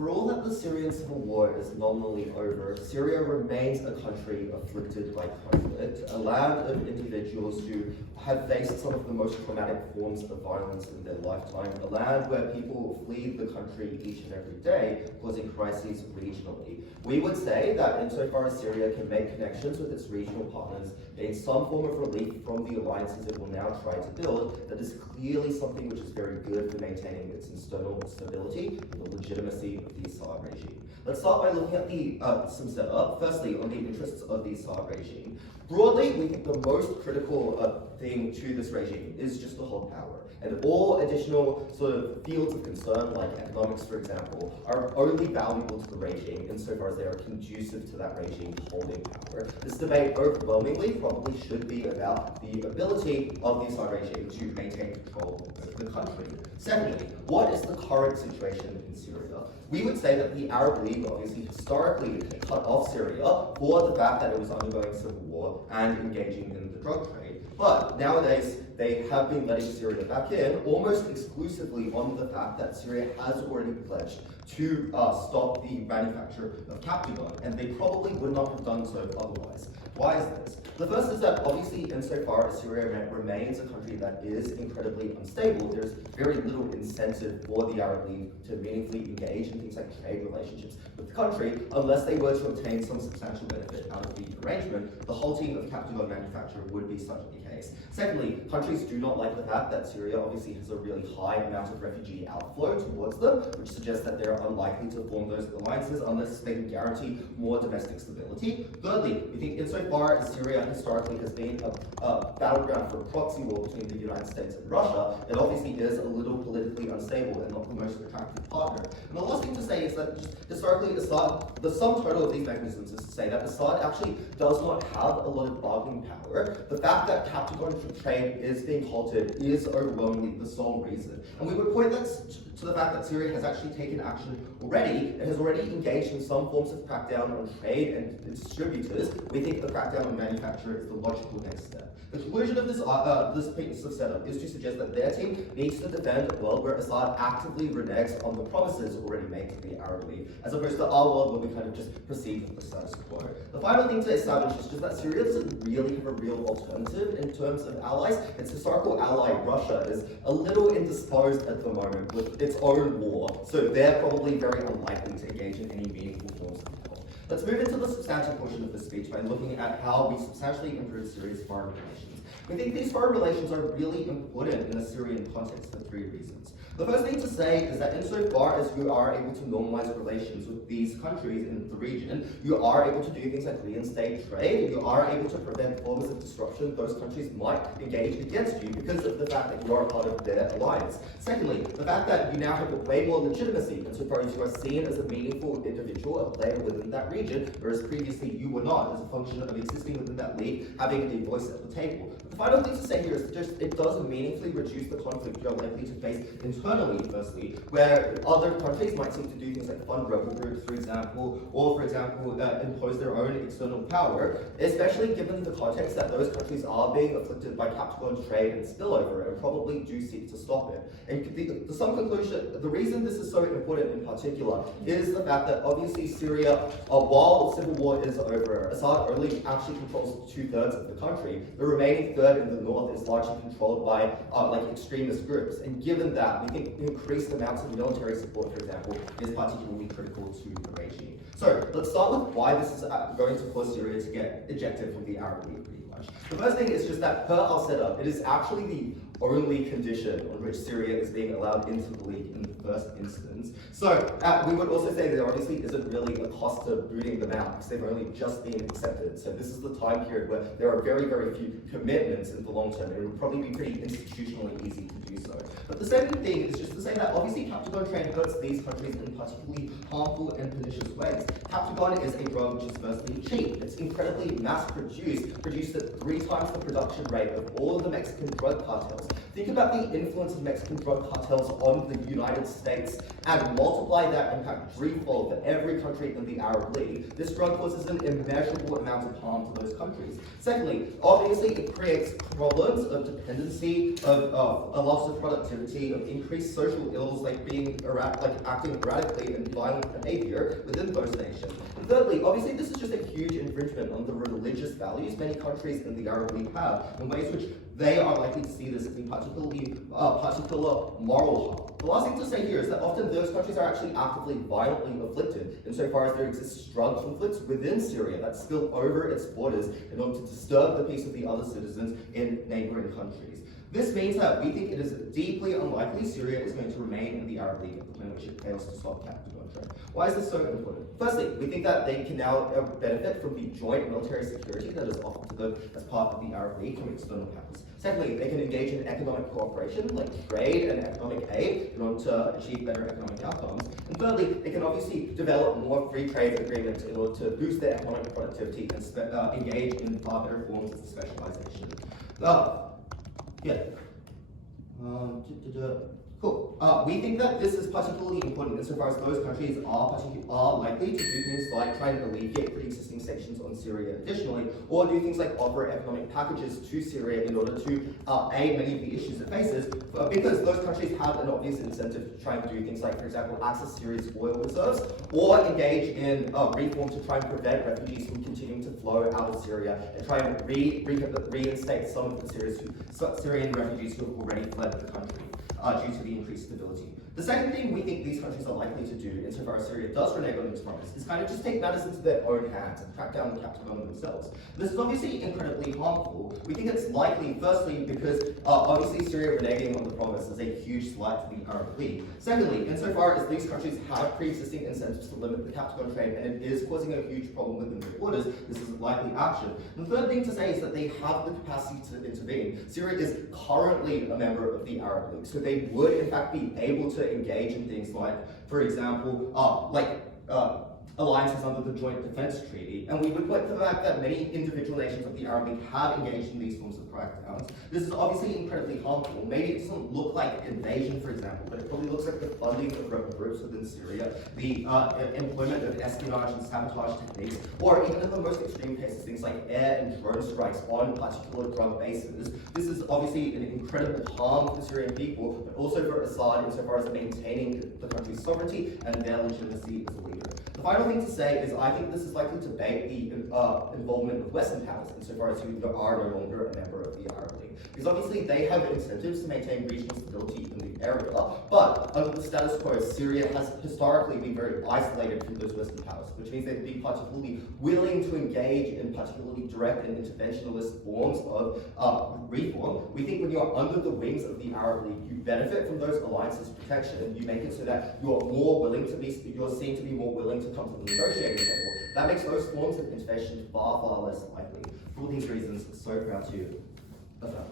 For all that the Syrian civil war is nominally over, Syria remains a country afflicted by conflict, a land of individuals who have faced some of the most traumatic forms of violence in their lifetime, a land where people flee the country each and every day, causing crises regionally. We would say that insofar as Syria can make connections with its regional partners, gain some form of relief from the alliances it will now try to build, that is clearly something which is very good for maintaining its internal stability and the legitimacy of the Assad regime. Let's start by looking at some setup. Firstly, on the interests of the Assad regime. Broadly, we think the most critical thing to this regime is just to hold power. And all additional sort of fields of concern, like economics, for example, are only valuable to the regime insofar as they are conducive to that regime holding power. This debate overwhelmingly probably should be about the ability of the Assad regime to maintain control of the country. Secondly, what is the current situation in Syria? We would say that the Arab League obviously historically cut off Syria for the fact that it was undergoing civil war and engaging in the drug trade. But nowadays, they have been letting Syria back in almost exclusively on the fact that Syria has already pledged to stop the manufacture of Captagon, and they probably would not have done so otherwise. Why is this? The first is that obviously insofar as Syria remains a country that is incredibly unstable, there's very little incentive for the Arab League to meaningfully engage in things like trade relationships with the country unless they were to obtain some substantial benefit out of the arrangement. The halting of Captagon manufacture would be such a case. Secondly, countries do not like the fact that Syria obviously has a really high amount of refugee outflow towards them, which suggests that they're unlikely to form those alliances unless they can guarantee more domestic stability. Thirdly, we think insofar as Syria historically has been a battleground for a proxy war between the United States and Russia, it obviously is a little politically unstable and not the most attractive partner. And the last thing to say is that just historically, Assad, the sum total of these mechanisms is to say that Assad actually does not have a lot of bargaining power. The fact that Captagon trade is being halted is overwhelmingly the sole reason. And we would point that to the fact that Syria has actually taken action already and has already engaged in some forms of crackdown on trade and distributors. We think the crackdown on manufacture is the logical next step. The conclusion of this piece of setup is to suggest that their team needs to defend a world where Assad actively reneges on the promises already made to the Arab League, as opposed to our world where we kind of just proceed with the status quo. The final thing to establish is just that Syria doesn't really have a real alternative in terms of allies. Its historical ally, Russia, is a little indisposed at the moment with its own war, so they're probably very unlikely to engage in any meaningful forms of help. Let's move into the substantive portion of this speech by looking at how we substantially improve Syria's foreign relations. We think these foreign relations are really important in a Syrian context for three reasons. The first thing to say is that insofar as you are able to normalize relations with these countries in the region, you are able to do things like reinstate trade, you are able to prevent forms of disruption those countries might engage against you because of the fact that you are a part of their alliance. Secondly, the fact that you now have way more legitimacy insofar as you are seen as a meaningful individual, a player within that region, whereas previously you were not, as a function of existing within that league, having a voice at the table. The final thing to say here is that just it does meaningfully reduce the conflict you're likely to face internally, firstly, where other countries might seek to do things like fund rebel groups, for example, or, for example, impose their own external power, especially given the context that those countries are being afflicted by Captagon trade and spillover and probably do seek to stop it. And the some conclusion, the reason this is so important in particular is the fact that obviously Syria, while the civil war is over, Assad only actually controls 2/3 of the country. The remaining third in the north is largely controlled by like extremist groups. And given that, we think increased amounts of military support, for example, is particularly critical to the regime. So let's start with why this is going to cause Syria to get ejected from the Arab League pretty much. The first thing is just that per our setup, it is actually the only condition on which Syria is being allowed into the league in the first instance. So we would also say there obviously isn't really a cost to booting them out because they've only just been accepted. So this is the time period where there are very, very few commitments in the long term, and it would probably be pretty institutionally easy to do so. But the second thing is just to say that obviously Captagon trade hurts these countries in particularly harmful and pernicious ways. Captagon is a drug which is firstly cheap. It's incredibly mass-produced, produced at 3 times the production rate of all of the Mexican drug cartels. Think about the influence of Mexican drug cartels on the United States and multiply that impact threefold for every country in the Arab League, this drug causes an immeasurable amount of harm to those countries. Secondly, obviously it creates problems of dependency, of a loss of productivity, of increased social ills like acting erratically and violent behavior within those nations. And thirdly, obviously this is just a huge infringement on the religious values many countries in the Arab League have, in ways which they are likely to see this as being particular moral harm. The last thing to say here is that often those countries are actually actively violently afflicted insofar as there exists drug conflicts within Syria that spill over its borders in order to disturb the peace of the other citizens in neighboring countries. This means that we think it is deeply unlikely Syria is going to remain in the Arab League at the point at which it fails to stop Captagon trade. Why is this so important? Firstly, we think that they can now benefit from the joint military security that is offered to them as part of the Arab League from external powers. Secondly, they can engage in economic cooperation like trade and economic aid in order to achieve better economic outcomes. And thirdly, they can obviously develop more free trade agreements in order to boost their economic productivity and engage in far better forms of specialization. Cool. We think that this is particularly important insofar as those countries are likely to do things like try and alleviate pre-existing sanctions on Syria additionally, or do things like offer economic packages to Syria in order to aid many of the issues it faces, because those countries have an obvious incentive to try and do things like, for example, access Syria's oil reserves, or engage in reform to try and prevent refugees from continuing to flow out of Syria, and try and reinstate some of the Syrian refugees who have already fled the country due to the increased stability. The second thing we think these countries are likely to do, insofar as Syria does renege on its promise, is kind of just take matters into their own hands and crack down on Captagon themselves. This is obviously incredibly harmful. We think it's likely, firstly, because obviously Syria reneging on the promise is a huge slight to the Arab League. Secondly, insofar as these countries have pre-existing incentives to limit the Captagon trade, and it is causing a huge problem within their borders, this is likely action. And the third thing to say is that they have the capacity to intervene. Syria is currently a member of the Arab League, so they would in fact be able to engage in things like, for example, alliances under the Joint Defense Treaty, and we would point to the fact that many individual nations of the Arab League have engaged in these forms of crackdowns. This is obviously incredibly harmful. Maybe it doesn't look like invasion, for example, but it probably looks like the funding of rebel groups within Syria, the employment of espionage and sabotage techniques, or even in the most extreme cases, things like air and drone strikes on particular drug bases. This is obviously an incredible harm for Syrian people, but also for Assad insofar as maintaining the country's sovereignty and their legitimacy as a leader. The final thing to say is I think this is likely to bait the involvement of Western powers insofar as who are no longer a member of the Arab League. Because obviously they have incentives to maintain regional stability in the area, but under the status quo, Syria has historically been very isolated from those Western powers, which means they'd be particularly willing to engage in particularly direct and interventionist forms of reform. We think when you're under the wings of the Arab League, you benefit from those alliances' protection, and you make it so that you're seen to be more willing to come to the negotiating table. That makes those forms of intervention far, far less likely. For all these reasons, so proud to affirm.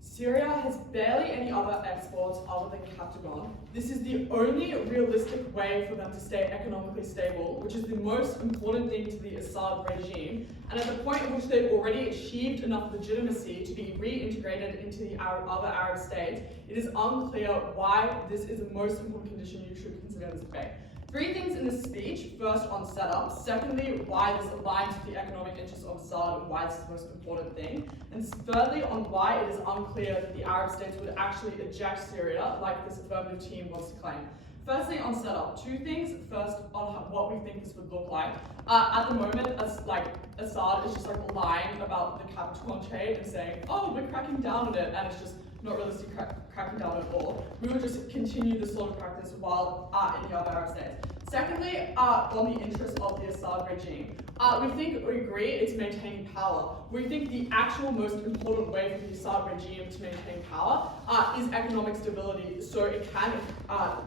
Syria has barely any other exports other than Captagon. This is the only realistic way for them to stay economically stable, which is the most important thing to the Assad regime, and at the point at which they've already achieved enough legitimacy to be reintegrated into the other Arab states, it is unclear why this is the most important condition you should consider this debate. 3 things in this speech. First, on setup. Secondly, why this aligns with the economic interests of Assad and why this is the most important thing. And thirdly, on why it is unclear that the Arab states would actually eject Syria, like this affirmative team wants to claim. Firstly, on setup, 2 things. First, on what we think this would look like. At the moment, Assad is just lying about the Captagon trade and saying, oh, we're cracking down on it, and it's just not realistic cracking down at all. We would just continue this sort of practice while in the other Arab states. Secondly, on the interests of the Assad regime, we agree it's maintaining power. We think the actual most important way for the Assad regime to maintain power is economic stability, so it can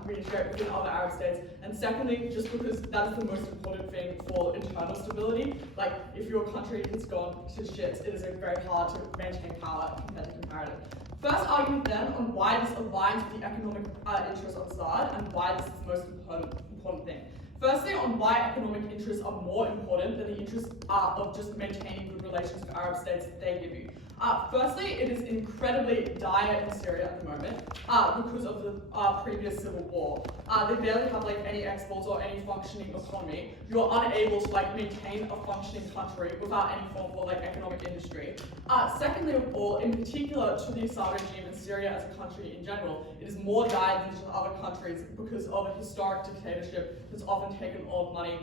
reintegrate within other Arab states. And secondly, just because that is the most important thing for internal stability, like if your country has gone to shit, it is very hard to maintain power compared to comparative. First argument then on why this aligns with the economic interests of Assad and why this is the most important thing. Firstly, on why economic interests are more important than the interests of just maintaining good relations with Arab states that they give you. Firstly, it is incredibly dire in Syria at the moment because of the previous civil war. They barely have like any exports or any functioning economy. You are unable to like maintain a functioning country without any form of like economic industry. Secondly of all, in particular to the Assad regime and Syria as a country in general, it is more dire than just other countries because of a historic dictatorship that's often taken all of money.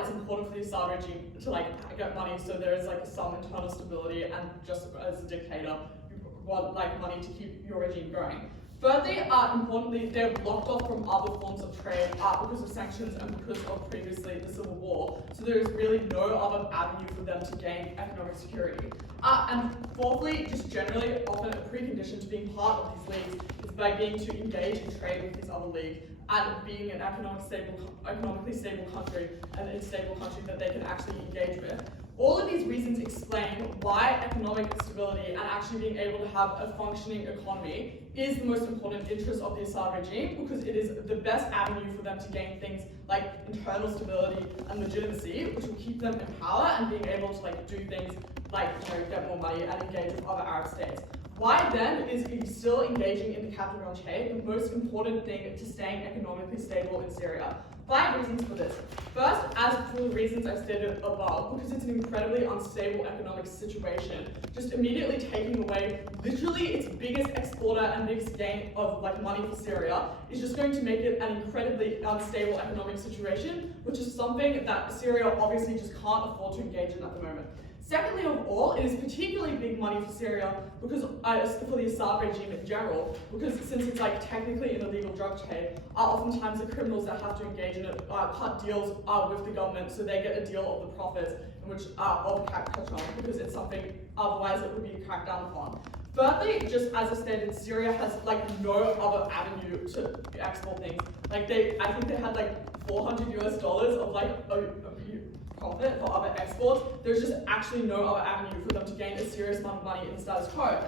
It's important for the Assad regime to like get money so there is like some internal stability, and just as a dictator, you want like money to keep your regime going. Thirdly, importantly, they're blocked off from other forms of trade because of sanctions and because of previously the civil war. So there is really no other avenue for them to gain economic security. And fourthly, just generally, often a precondition to being part of these leagues is by being to engage in trade with these other leagues and being an economically stable country and a stable country that they can actually engage with. All of these reasons explain why economic stability and actually being able to have a functioning economy is the most important interest of the Assad regime, because it is the best avenue for them to gain things like internal stability and legitimacy, which will keep them in power and being able to like do things like, you know, get more money and engage with other Arab states. Why then is still engaging in the Captagon trade the most important thing to staying economically stable in Syria? 5 reasons for this. First, as for the reasons I stated above, because it's an incredibly unstable economic situation, just immediately taking away literally its biggest exporter and biggest gain of like money for Syria is just going to make it an incredibly unstable economic situation, which is something that Syria obviously just can't afford to engage in at the moment. Secondly of all, it is particularly big money for Syria because for the Assad regime in general, because since it's like technically an illegal drug trade, oftentimes the criminals that have to engage in it cut deals with the government, so they get a deal of the profits, in which of Captagon, because it's something otherwise it would be cracked down upon. Thirdly, just as I stated, Syria has like no other avenue to export things. Like I think they had like $400 of like profit for other exports. There's just actually no other avenue for them to gain a serious amount of money in the status quo.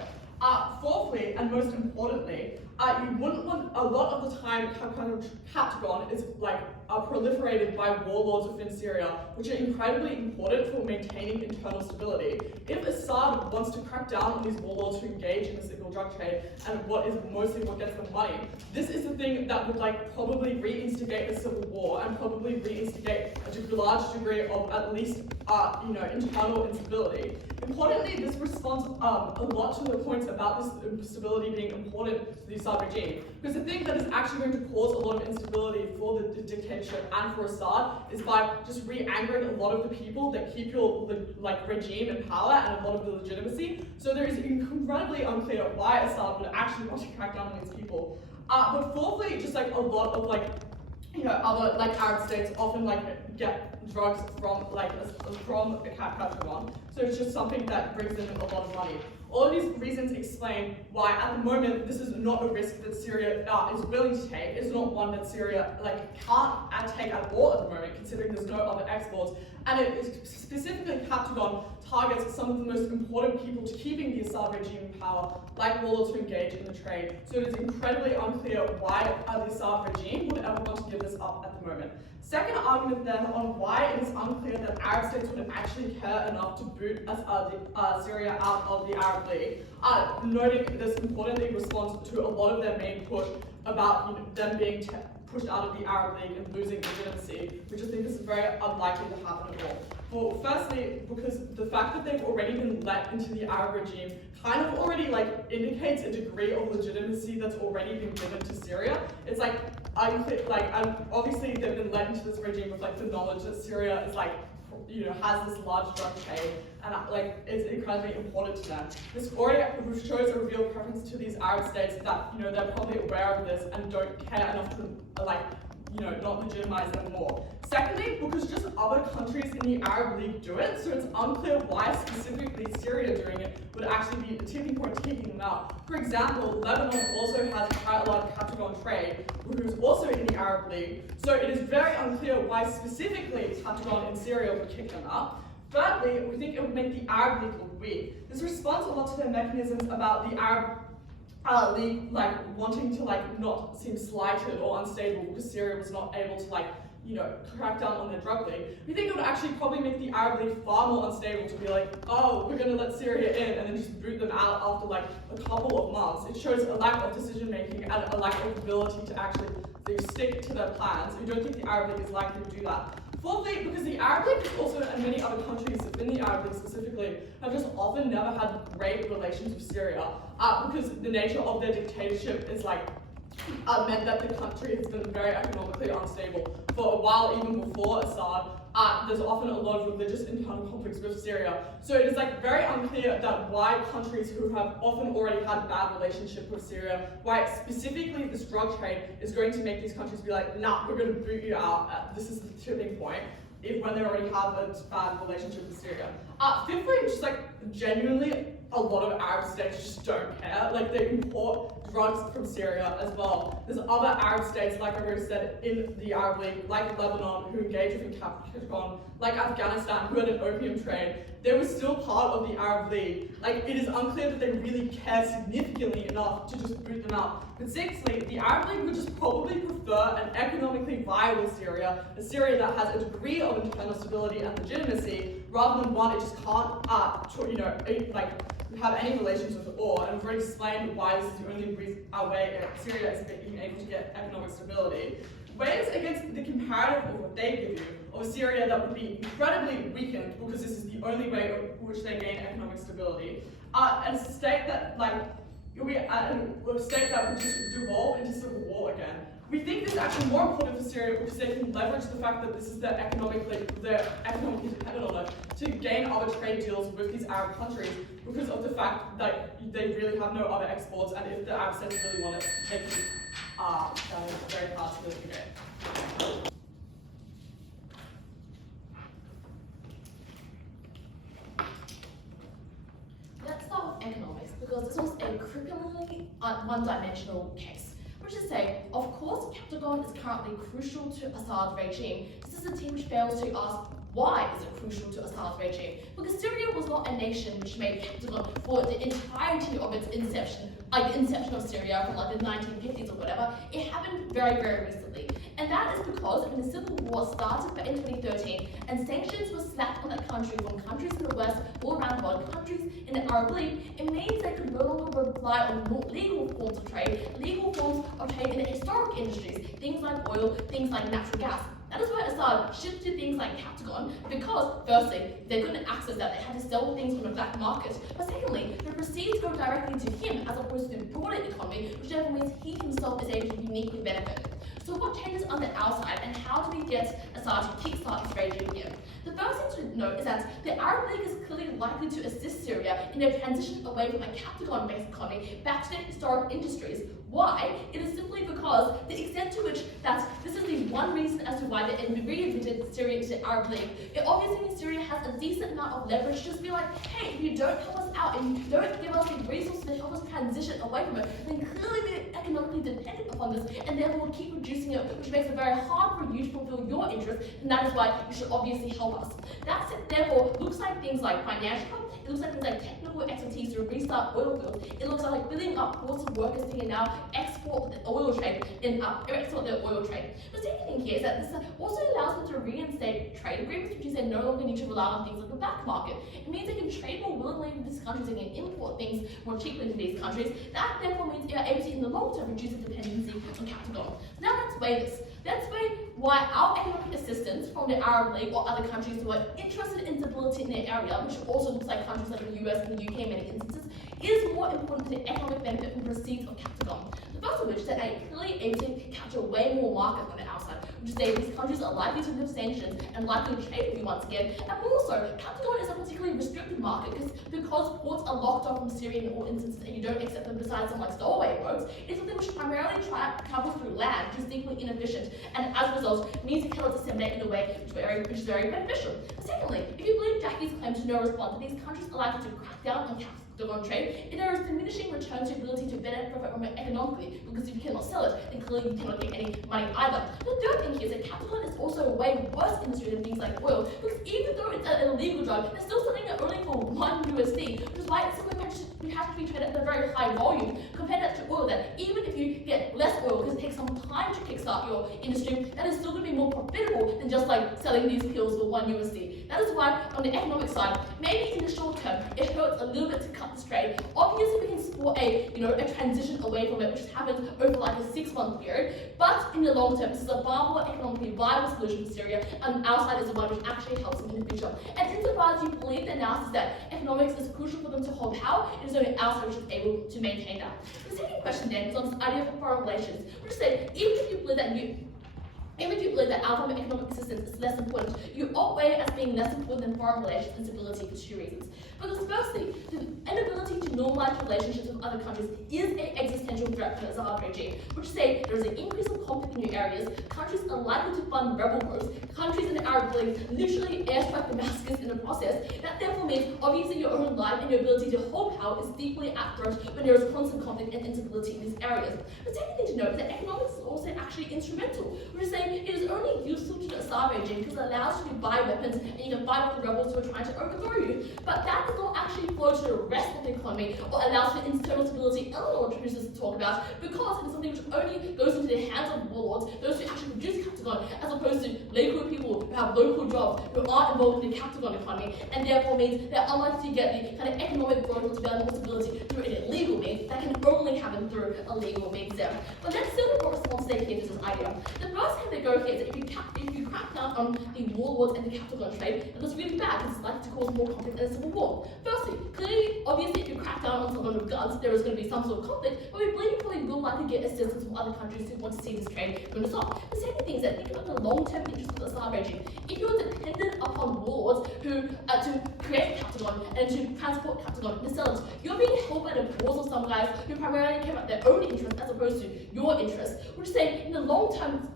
Fourthly, and most importantly, you wouldn't want, a lot of the time, Captagon is like proliferated by warlords within Syria, which are incredibly important for maintaining internal stability. If Assad wants to crack down on these warlords who engage in the illegal drug trade, and what is mostly what gets them money, this is the thing that would like probably reinstigate a civil war and probably reinstigate a large degree of at least internal instability. Importantly, this responds a lot to the points about this stability being important to the Assad regime, because the thing that is actually going to cause a lot of instability for the dictatorship and for Assad is by just re-angering a lot of the people that keep your regime in power and a lot of the legitimacy. So there is incredibly unclear why Assad would actually want to crack down on these people. But fourthly, just like a lot of other Arab states often get drugs from Captagon. So it's just something that brings in a lot of money. All of these reasons explain why at the moment this is not a risk that Syria is willing to take. It's not one that Syria can't take at all at the moment, considering there's no other exports. And it specifically Captagon targets some of the most important people to keeping the Assad regime in power, like warlords who engage in the trade. So it is incredibly unclear why the Assad regime would ever want to give this up at the moment. Second argument then on why it is unclear that Arab states would actually care enough to boot Syria out of the Arab League, noting this importantly responds to a lot of their main push about them being pushed out of the Arab League and losing legitimacy, which I think is very unlikely to happen at all. Well, firstly, because the fact that they've already been let into the Arab regime kind of already indicates a degree of legitimacy that's already been given to Syria. It's obviously they've been let into this regime with the knowledge that Syria is has this large drug trade and it's incredibly important to them. This already shows a real preference to these Arab states that they're probably aware of this and don't care enough to not legitimize them more. Secondly, because just other countries in the Arab League do it, so it's unclear why specifically Syria doing it would actually be a tipping point to kicking them out. For example, Lebanon also has quite a lot of Captagon trade, who's also in the Arab League, so it is very unclear why specifically Captagon in Syria would kick them out. Thirdly, we think it would make the Arab League look weak. This responds a lot to their mechanisms about the Arab League wanting to not seem slighted or unstable because Syria was not able to crack down on their drug league, we think it would actually probably make the Arab League far more unstable to be like, oh, we're going to let Syria in and then just boot them out after like a couple of months. It shows a lack of decision making and a lack of ability to actually stick to their plans. We don't think the Arab League is likely to do that. Fourthly, because the Arab League also, and many other countries within the Arab League specifically, have just often never had great relations with Syria, because the nature of their dictatorship is like, meant that the country has been very economically unstable for a while, even before Assad. There's often a lot of religious internal conflicts with Syria. So it is like very unclear that why countries who have often already had a bad relationship with Syria, why specifically this drug trade is going to make these countries be like, nah, we're going to boot you out. This is the tipping point. When they already have a bad relationship with Syria. Fifthly, just like genuinely a lot of Arab states just don't care. Like they import drugs from Syria as well. There's other Arab states, like I already said, in the Arab League, like Lebanon, who engage with Captagon, like Afghanistan, who had an opium trade. They were still part of the Arab League. Like it is unclear that they really care significantly enough to just boot them out. But sixthly, the Arab League would just probably prefer an economically viable Syria, a Syria that has a degree of internal stability and legitimacy, rather than one it just can't, have any relations with at all. And we've already explained why this is the only way Syria is being able to get economic stability. Weighs against the comparative of what they give you, of a Syria that would be incredibly weakened because this is the only way in which they gain economic stability, and a state that would just devolve into civil war again. We think this is actually more important for Syria because they can leverage the fact that this is they're economically dependent on it to gain other trade deals with these Arab countries because of the fact that they really have no other exports, and if the Arab states really want it, they can that is very hard to litigate. Let's start with economics because this was a crippling one-dimensional case. Which is to say, of course, Captagon is currently crucial to Assad's regime. This is a team which fails to ask why is it crucial to Assad's regime? Because Syria was not a nation which made Captagon for the entirety of its inception, like the inception of Syria from like the 1950s or whatever. It happened very, very recently. And that is because when the civil war started in 2013 and sanctions were slapped on that country from countries in the West, all around the world, countries in the Arab League, it means they could no longer rely on legal forms of trade, legal forms of trade in the historic industries, things like oil, things like natural gas. That is why Assad shifted to things like Captagon, because firstly, they couldn't access that, they had to sell things from the black market. But secondly, the proceeds go directly to him as opposed to the broader economy, which therefore means he himself is able to uniquely benefit. So what changes on the outside and how do we get Assad to kickstart his regime again? The first thing to note is that the Arab League is clearly likely to assist Syria in their transition away from a Captagon-based economy back to their historic industries. Why? It is simply because the extent to which that this is the one reason as to why they reinvented Syria into the Arab League. It obviously means Syria has a decent amount of leverage to just be like, hey, if you don't help us out and you don't give us the resources to help us transition away from it, then clearly we're economically dependent upon this and therefore we'll keep reducing it, which makes it very hard for you to fulfill your interests, and that is why you should obviously help us. That therefore looks like things like financial help, it looks like things like technical expertise to restart oil fields, it looks like filling up ports of workers who can now export the oil trade and export their oil trade. The second thing here is that this also allows them to reinstate trade agreements, which means they no longer need to rely on things like the black market. It means they can trade more willingly with these countries, they can import things more cheaply to these countries. That therefore means they are able to, in the long term, reduce the dependency on Captagon. Now let's weigh this. Let's weigh why our economic assistance from the Arab League or other countries who are interested in stability in their area, which also looks like countries like the US and the UK in many instances, is more important to the economic benefit from proceeds of Captagon. The first of which is that they clearly aim to capture way more market on the outside, which is that these countries are likely to lift sanctions and likely to trade with you once again. And also, Captagon is a particularly restricted market because ports are locked off from Syria in all instances and you don't accept them besides some like stowaway boats. It's something which primarily travels through land, which is deeply inefficient, and as a result means it cannot disseminate in a way which is very beneficial. Secondly, if you believe Jacky's claim to no response, that these countries are likely to crack down on Captagon trade, if there is diminishing return to ability to benefit from it economically, because if you cannot sell it, then clearly you cannot get any money either. The third thing here is that Captagon is also a way worse industry than things like oil, because even though it's an illegal drug, they're still selling it only for $1 USD, which is why it's something we have to be traded at a very high volume. Compare that to oil, that even if you get less oil, because it takes some time to kickstart your industry, that is still going to be more profitable than just like selling these pills for $1. That is why on the economic side, maybe in the short term, it hurts a little bit to cut this trade. Obviously, we can support a transition away from it, which happens over like a 6-month period. But in the long term, this is a far more economically viable solution for Syria, and our side is the one which actually helps them in the future. And insofar as you believe the analysis that economics is crucial for them to hold power, it is only our side which is able to maintain that. The second question then is on this idea of foreign relations, which says even if you believe that our form of economic existence is less important, you outweigh it as being less important than foreign relations and stability for 2 reasons. Because firstly, the inability to normalize relationships with other countries is an existential threat for the Assad regime, which say there is an increase of conflict in new areas, countries are likely to fund rebel groups, countries in the Arab League literally airstrike Damascus in the process. That therefore means obviously your own life and your ability to hold power is equally at threat when there is constant conflict and instability in these areas. The second thing to note is that economics is also actually instrumental, which is saying it is only useful to the Assad regime because it allows you to buy weapons and you can fight off the rebels who are trying to overthrow you. But that does not actually flow to the rest of the economy or allows for internal stability Eleanor chooses to talk about, because it is something which only goes into the hands of warlords, those who actually produce Captagon, as opposed to local people who have local jobs who aren't involved in the Captagon economy, and therefore means they're unlikely to get the kind of economic growth or development stability through an illegal means that can only happen through a legal means there. But let's see what response they give to this idea. The first thing they go here is that if you crack down on the warlords and the Captagon trade, it was really bad because it's likely to cause more conflict and a civil war. Firstly, clearly, obviously, if you crack down on someone with guns, there is going to be some sort of conflict, but we believe you probably will likely get assistance from other countries who want to see this trade going to stop. The second thing is that think about the long-term interest of the Assad regime. If you're dependent upon warlords who to create Captagon and to transport Captagon and sell it, you're being held by the paws of some guys who primarily care about their own interests as opposed to your interests. Which is saying, in the long term,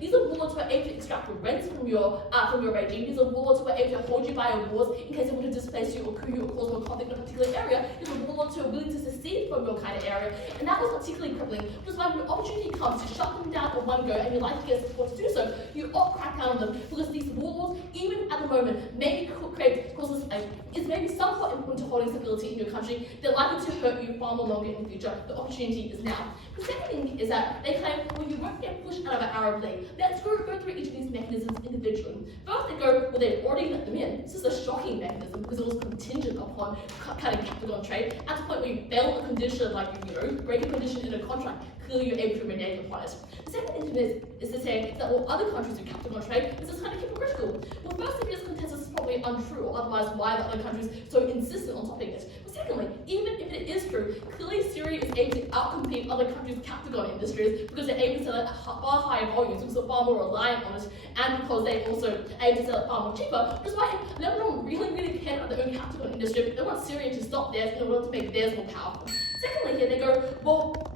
these are warlords who are able to extract rents from your regime. These are warlords who are able to hold you by your walls in case they want to displace you or coup you or cause more conflict in a particular area. These are warlords who are willing to secede from your kind of area, and that was particularly crippling. Which is why when the opportunity comes to shut them down at one go, and you like to get support to do so, you ought crack down on them, because these warlords, even at the moment, maybe causes is maybe somewhat important to holding stability in your country. They're likely to hurt you far more longer in the future. The opportunity is now. The second thing is that they claim, well, you won't get pushed out of an Arab League. Let's go through each of these mechanisms individually. First, they go, well, they've already let them in. This is a shocking mechanism because it was contingent upon cutting Captagon trade. At the point where you fail a condition, like break a condition in a contract, clearly you're able to renege upon it. The second thing is to say that all other countries do Captagon trade. This is kind of hypocritical. Well, firstly, this consensus is probably untrue, or otherwise why the other countries so insistent on topping it. But secondly, even if it is true, clearly Syria is able to outcompete other countries' Captagon industries because they're able to sell it at far higher volumes, because they're far more reliant on it, and because they also able to sell it far more cheaper, which is why Lebanon really cared about their own Captagon industry. They want Syria to stop theirs in order to make theirs more powerful. Secondly, here they go, well,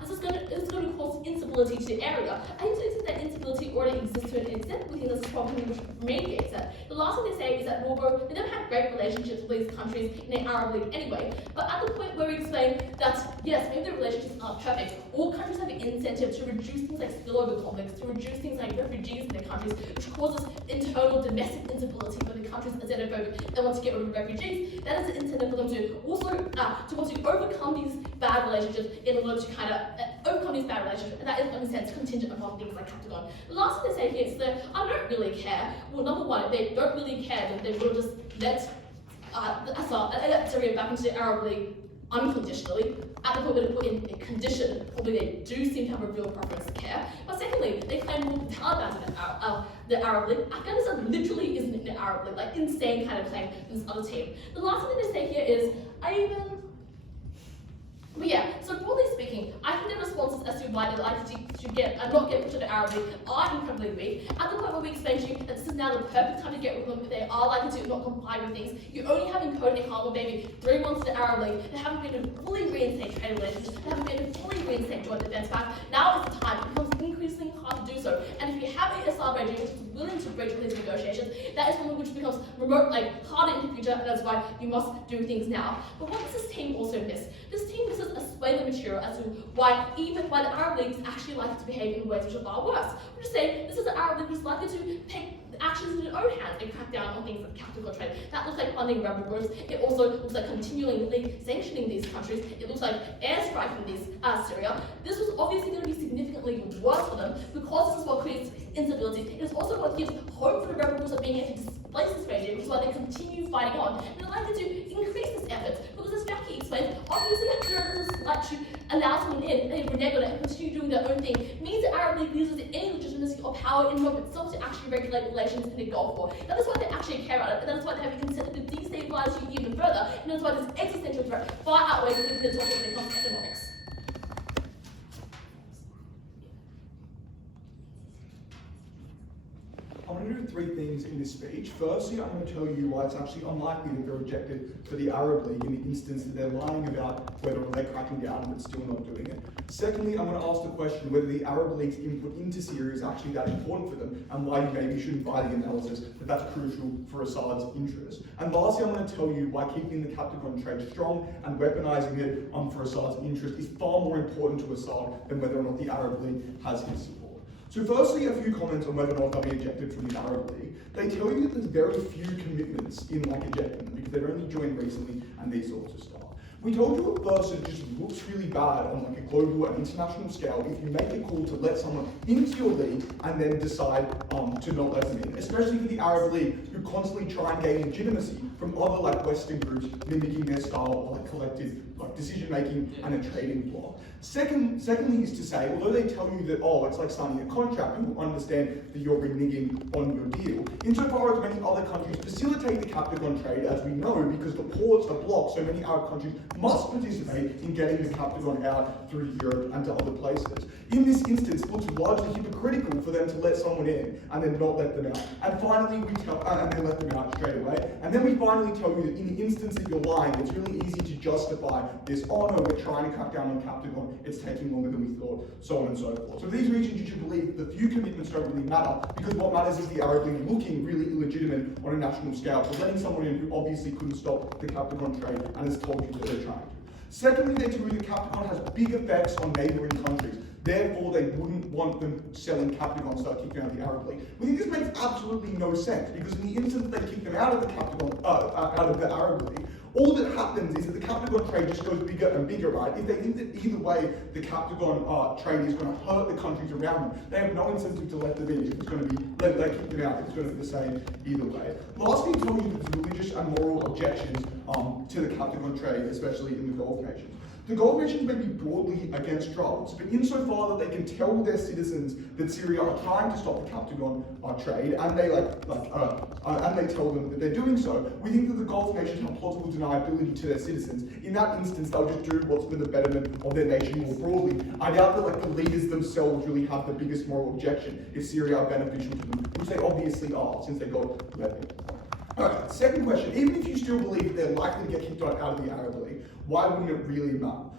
this is going to cause instability to the area. I think that instability already exists to an extent. We think this is probably which mediates that. The last thing they say is that they don't have great relationships with these countries in the Arab League anyway. But at the point where we explain that, yes, maybe the relationships aren't perfect, all countries have an incentive to reduce things like spillover conflicts, to reduce things like refugees in their countries, which causes internal domestic instability for the countries as xenophobic and want to get rid of refugees. That is an incentive for them to also to want to overcome these bad relationships in order to kind of overcome these bad relationships, and that is in a sense contingent upon things like Captagon. The last thing they say here is that I don't really care. Well, number one, they don't really care that they will just let Syria back into the Arab League unconditionally. At the point where they put in a condition, probably they do seem to have a real preference to care. But secondly, they claim well, the Taliban in the Arab League. Afghanistan literally isn't in the Arab League, like insane kind of claim from this other team. The last thing they say here is, but yeah, so broadly speaking, I think the responses as to why they're likely to not get to the Arab League are incredibly weak. At the point where we explain to you that this is now the perfect time to get with them, if they are likely to not comply with things, you only have encoded a Harlem baby 3 months to the Arab League, they haven't been to fully reinstate trade relations, they haven't been to fully reinstate joint defense pact. Now is the time. It becomes increasingly hard to do so. And if you have an Assad regime which is willing to breach these negotiations, that is something which becomes harder in the future, and that's why you must do things now. But what does this team also miss? This team misses a spoiler material as to why the Arab League is actually likely to behave in ways which are far worse. We're just saying this is an Arab League which is likely to take the actions in its own hands and crack down on things like Captagon trade. That looks like funding rebel groups. It also looks like continually sanctioning these countries. It looks like airstriking these Syria. This was obviously going to be significantly worse for them because this is what creates instability. It is also what gives hope for the rebel groups of being able to displace this regime, which is why they continue fighting on and are likely to increase this effort. Because as Jacky explained, obviously Germans like to allow someone in, they renege on it and continue doing their own thing, means the Arab League uses any legitimacy or power in and of itself to actually regulate relations in the Gulf War. That is why they actually care about it, and that is why they have a consent to destabilize you even further, and that is why this existential threat far outweighs anything that's talking when it comes to economics. I'm going to do three things in this speech. Firstly, I'm going to tell you why it's actually unlikely to be rejected for the Arab League in the instance that they're lying about whether they're cracking down but still not doing it. Secondly, I'm going to ask the question whether the Arab League's input into Syria is actually that important for them and why you maybe shouldn't buy the analysis that that's crucial for Assad's interest. And lastly, I'm going to tell you why keeping the Captagon trade strong and weaponizing it for Assad's interest is far more important to Assad than whether or not the Arab League has his support. So firstly, a few comments on whether or not they'll be ejected from the Arab League. They tell you that there's very few commitments in ejecting them because they've only joined recently and these sorts of stuff. We told you at first it just looks really bad on a global and international scale if you make a call to let someone into your league and then decide to not let them in, especially for the Arab League who constantly try and gain legitimacy from other Western groups mimicking their style of collective decision making and a trading bloc. Secondly is to say, although they tell you that, oh, it's like signing a contract, people understand that you're reneging on your deal. Insofar as many other countries facilitate the Captagon trade, as we know, because the ports are blocked, so many Arab countries must participate in getting the Captagon out through Europe and to other places. In this instance, it looks largely hypocritical for them to let someone in and then not let them out. And finally, and then let them out straight away. And then we finally tell you that in the instance that you're lying, it's really easy to justify this, oh no, we're trying to crack down on Captagon, it's taking longer than we thought, so on and so forth. So for these reasons, you should believe that the few commitments don't really matter, because what matters is the Arab League looking really illegitimate on a national scale for letting someone in who obviously couldn't stop the Captagon trade and has told you that they're trying to. Secondly, they tell you that Captagon has big effects on neighbouring countries. Therefore, they wouldn't want them selling Captagon, start kicking out the Arab League. We think this makes absolutely no sense, because in the instance that they kick them out of the Captagon, out of the Arab League, all that happens is that the Captagon trade just goes bigger and bigger, right? If they think that either way the Captagon trade is going to hurt the countries around them, they have no incentive to let them in. If it's going to be, they kick them out, it's going to be the same either way. Lastly, tell you that there's religious and moral objections to the Captagon trade, especially in the Gulf nations. The Gulf nations may be broadly against drugs, but insofar that they can tell their citizens that Syria are trying to stop the Captagon trade, and they and they tell them that they're doing so, we think that the Gulf nations have plausible deniability to their citizens. In that instance, they'll just do what's for the betterment of their nation more broadly. I doubt that the leaders themselves really have the biggest moral objection if Syria are beneficial to them, which they obviously are, since they got let in. Alright, second question. Even if you still believe that they're likely to get kicked out of the Arab League, why wouldn't it really matter?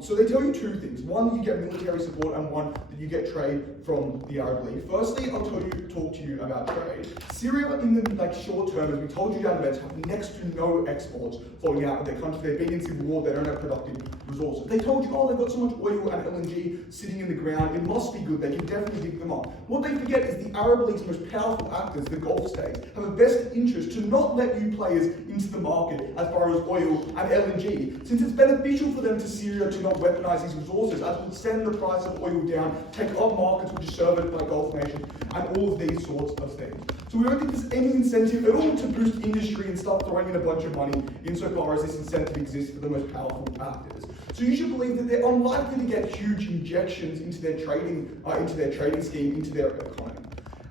So they tell you two things. One, that you get military support, and one, that you get trade from the Arab League. Firstly, I'll talk to you about trade. Syria, in the short term, as we told you down the bench, have next to no exports flowing out of their country. They've been in civil war, they don't have productive resources. They told you, oh, they've got so much oil and LNG sitting in the ground, it must be good, they can definitely dig them up. What they forget is the Arab League's most powerful actors, the Gulf states, have a vested interest to not let you players into the market as far as oil and LNG, since it's beneficial for them to Syria to not weaponize these resources, as will send the price of oil down, take up markets which are served by Gulf nations, and all of these sorts of things. So we don't think there's any incentive at all to boost industry and start throwing in a bunch of money insofar as this incentive exists for the most powerful actors. So you should believe that they're unlikely to get huge injections into their trading scheme, into their economy.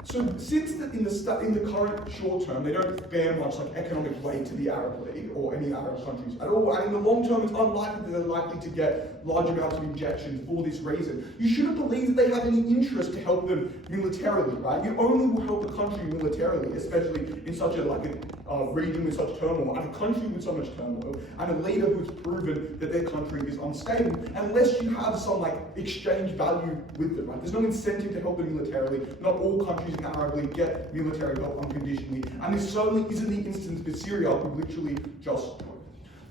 So since in the current short term, they don't bear much economic weight to the Arab League or any Arab countries at all, and in the long term, it's unlikely that they're likely to get large amounts of injections for this reason. You shouldn't believe that they have any interest to help them militarily, right? You only will help a country militarily, especially in such a region with such turmoil, and a country with so much turmoil, and a leader who's proven that their country is unstable, unless you have some exchange value with them, right? There's no incentive to help them militarily. Not all countries in the Arab League get military help unconditionally, and this certainly isn't the instance for Syria, who literally just joined.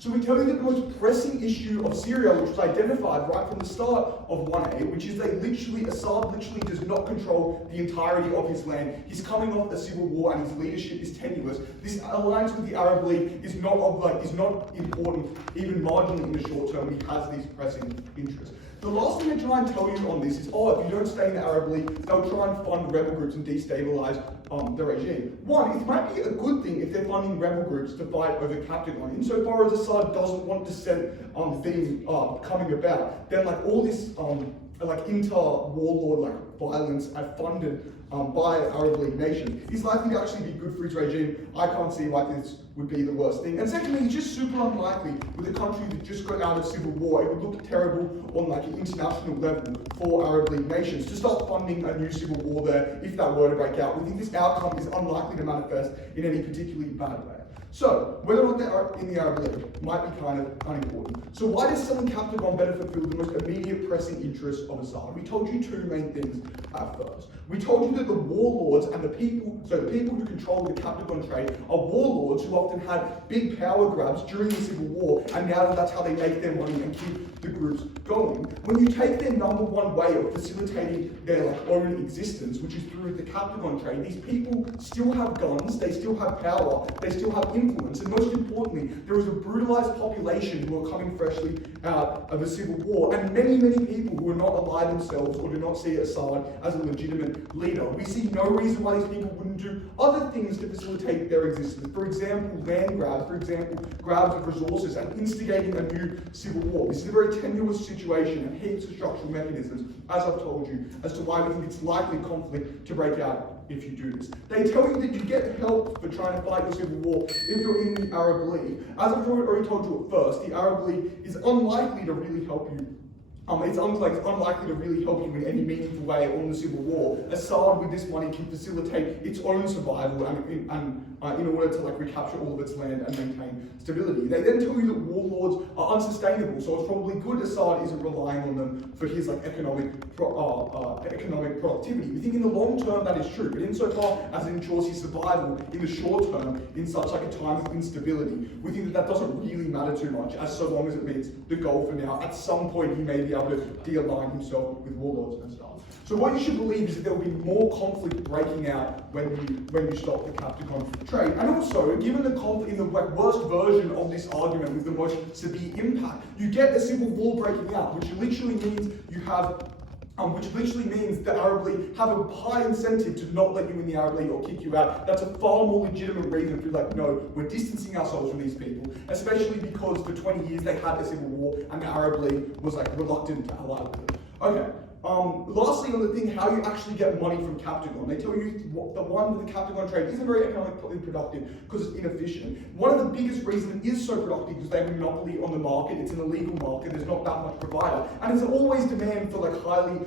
So we tell you that the most pressing issue of Syria, which was identified right from the start of 1A, which is Assad literally does not control the entirety of his land. He's coming off a civil war and his leadership is tenuous. This alliance with the Arab League is not important, even marginally in the short term. He has these pressing interests. The last thing they try and tell you on this is, if you don't stay in the Arab League, they'll try and fund rebel groups and destabilize the regime. One, it might be a good thing if they're funding rebel groups to fight over Captagon. Insofar as Assad doesn't want dissent thing coming about, then all this inter-warlord violence funded by Arab League nations is likely to actually be good for his regime. I can't see why this would be the worst thing. And secondly, it's just super unlikely with a country that just got out of civil war. It would look terrible on an international level for Arab League nations to start funding a new civil war there if that were to break out. We think this outcome is unlikely to manifest in any particularly bad way. So, whether or not they are in the Arab League might be kind of unimportant. So why does selling Captagon better fulfill the most immediate pressing interests of Assad? We told you two main things at first. We told you that the warlords and the people who control the Captagon trade are warlords who often had big power grabs during the civil war, and now that's how they make their money and keep the groups going. When you take their number one way of facilitating their own existence, which is through the Captagon trade, these people still have guns, they still have power, they still have influence, and most importantly, there is a brutalized population who are coming freshly out of a civil war, and many, many people who are not ally themselves or do not see Assad as a legitimate leader. We see no reason why these people wouldn't do other things to facilitate their existence. For example, land grabs, for example, grabs of resources and instigating a new civil war. This is a very tenuous situation and heaps of structural mechanisms, as I've told you, as to why we think it's likely conflict to break out if you do this. They tell you that you get help for trying to fight your civil war if you're in the Arab League. As I've already told you at first, the Arab League is unlikely to really help you. It's unlikely to really help you in any meaningful way on the civil war. Assad, with this money, can facilitate its own survival and in order to recapture all of its land and maintain stability. They then tell you that warlords are unsustainable, so it's probably good Assad isn't relying on them for his economic productivity. We think in the long term that is true, but insofar as it ensures his survival in the short term in such a time of instability, we think that doesn't really matter too much, as so long as it meets the goal for now. At some point, he may be able to de-align himself with warlords and stuff. So what you should believe is that there will be more conflict breaking out when you stop the Captagon trade. And also, given the conflict in the worst version of this argument with the most severe impact, you get a civil war breaking out, which literally means the Arab League have a high incentive to not let you in the Arab League or kick you out. That's a far more legitimate reason to be no, we're distancing ourselves from these people, especially because for 20 years they had a civil war and the Arab League was reluctant to ally with them. Okay. Lastly, on the thing, how you actually get money from Captagon. They tell you the Captagon trade isn't very economically productive because it's inefficient. One of the biggest reasons it is so productive is they have a monopoly on the market. It's an illegal market. There's not that much provider, and there's always demand for highly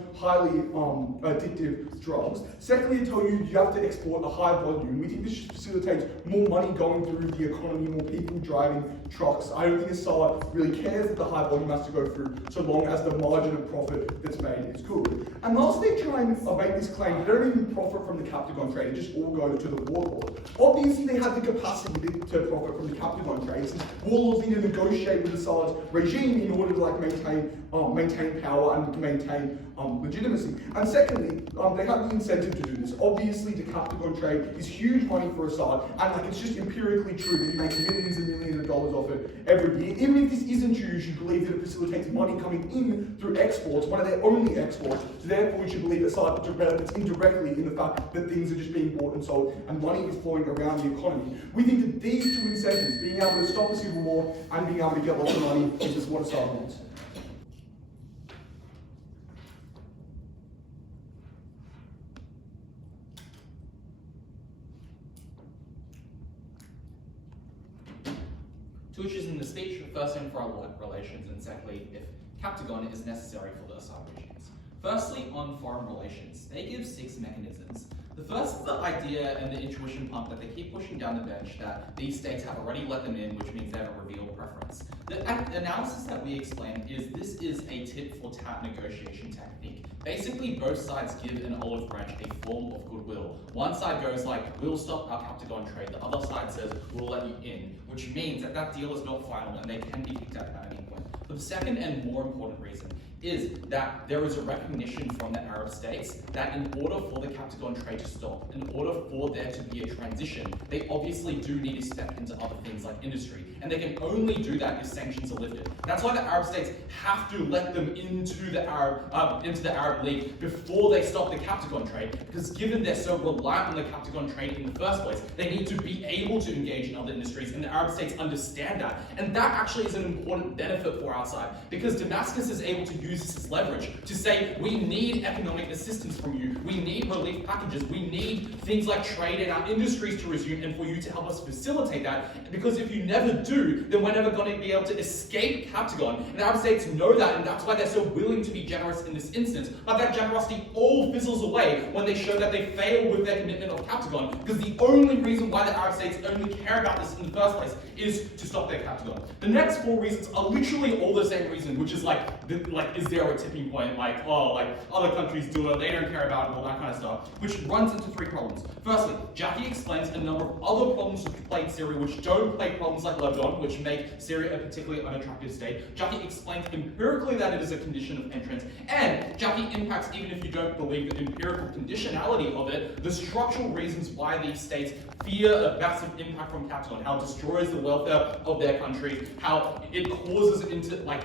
addictive drugs. Secondly, they tell you have to export a high volume. We think this facilitates more money going through the economy, more people driving trucks. I don't think Assad really cares that the high volume has to go through, so long as the margin of profit that's made is good. And lastly, they try and make this claim they don't even profit from the Captagon trade, it just all goes to the warlord. Obviously, they have the capacity to profit from the Captagon trade, since warlords need to negotiate with Assad's regime in order to maintain power and maintain legitimacy. And secondly, they have the incentive to do this. Obviously, the Captagon trade is huge money for Assad, and it's just empirically true that he makes millions and millions of dollars off it every year. Even if this isn't true, you should believe that it facilitates money coming in through exports, one of their only exports. So therefore, you should believe that Assad benefits indirectly in the fact that things are just being bought and sold, and money is flowing around the economy. We think that these two incentives, being able to stop a civil war and being able to get lots of money, is just what Assad wants. Two issues in the speech, first in foreign relations, and secondly, if Captagon is necessary for the Assad regimes. Firstly, on foreign relations, they give 6 mechanisms. The first is the idea and the intuition pump that they keep pushing down the bench that these states have already let them in, which means they have a revealed preference. The The analysis that we explained is this is a tit-for-tat negotiation technique. Basically, both sides give an olive branch a form of goodwill. One side goes like, we'll stop our Captagon trade. The other side says, we'll let you in, which means that that deal is not final and they can be kicked out at any point. But the second and more important reason is that there is a recognition from the Arab states that in order for the Captagon trade to stop, in order for there to be a transition, they obviously do need to step into other things like industry. And they can only do that if sanctions are lifted. That's why the Arab states have to let them into the Arab League before they stop the Captagon trade, because given they're so reliant on the Captagon trade in the first place, they need to be able to engage in other industries, and the Arab states understand that. And that actually is an important benefit for our side, because Damascus is able to use this as leverage to say, we need economic assistance from you, we need relief packages, we need things like trade and our industries to resume, and for you to help us facilitate that, because if you never do, then we're never going to be able to escape Captagon. And the Arab states know that, and that's why they're so willing to be generous in this instance. But that generosity all fizzles away when they show that they fail with their commitment of Captagon, because the only reason why the Arab states only care about this in the first place is to stop their Captagon. The next four reasons are literally all the same reason, which is like is there a tipping point? Like, oh, like other countries do it, they don't care about it, all that kind of stuff, which runs into three problems. Firstly, Jacky explains a number of other problems which plague Syria, which don't plague problems like Lebanon, which make Syria a particularly unattractive state. Jacky explains empirically that it is a condition of entrance, and Jacky impacts, even if you don't believe the empirical conditionality of it, the structural reasons why these states fear a massive impact from Captagon, how it destroys the welfare of their country, how it causes into like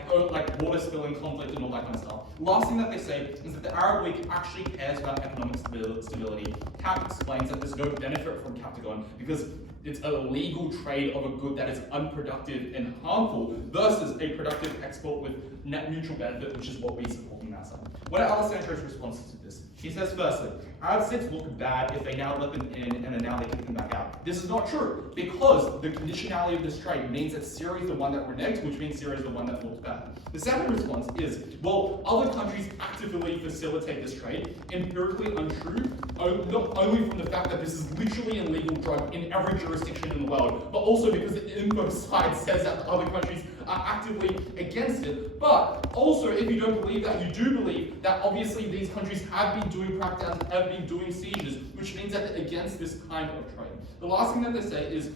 water spilling conflict and all that kind of stuff. Last thing that they say is that the Arab League actually cares about economic stability. Cap explains that there's no benefit from Captagon because it's a legal trade of a good that is unproductive and harmful versus a productive export with net mutual benefit, which is what we support from our side. What are Alessandro's responses to this? He says, firstly, Arab states look bad if they now let them in and now they kick them back out. This is not true, because the conditionality of this trade means that Syria is the one that reneged, which means Syria is the one that looks bad. The second response is, well, other countries actively facilitate this trade, empirically untrue, not only from the fact that this is literally an illegal drug in every jurisdiction in the world, but also because the info side says that other countries are actively against it. But also, if you don't believe that, you do believe that obviously these countries have been doing crackdowns, have been doing sieges, which means that they're against this kind of trade. The last thing that they say is,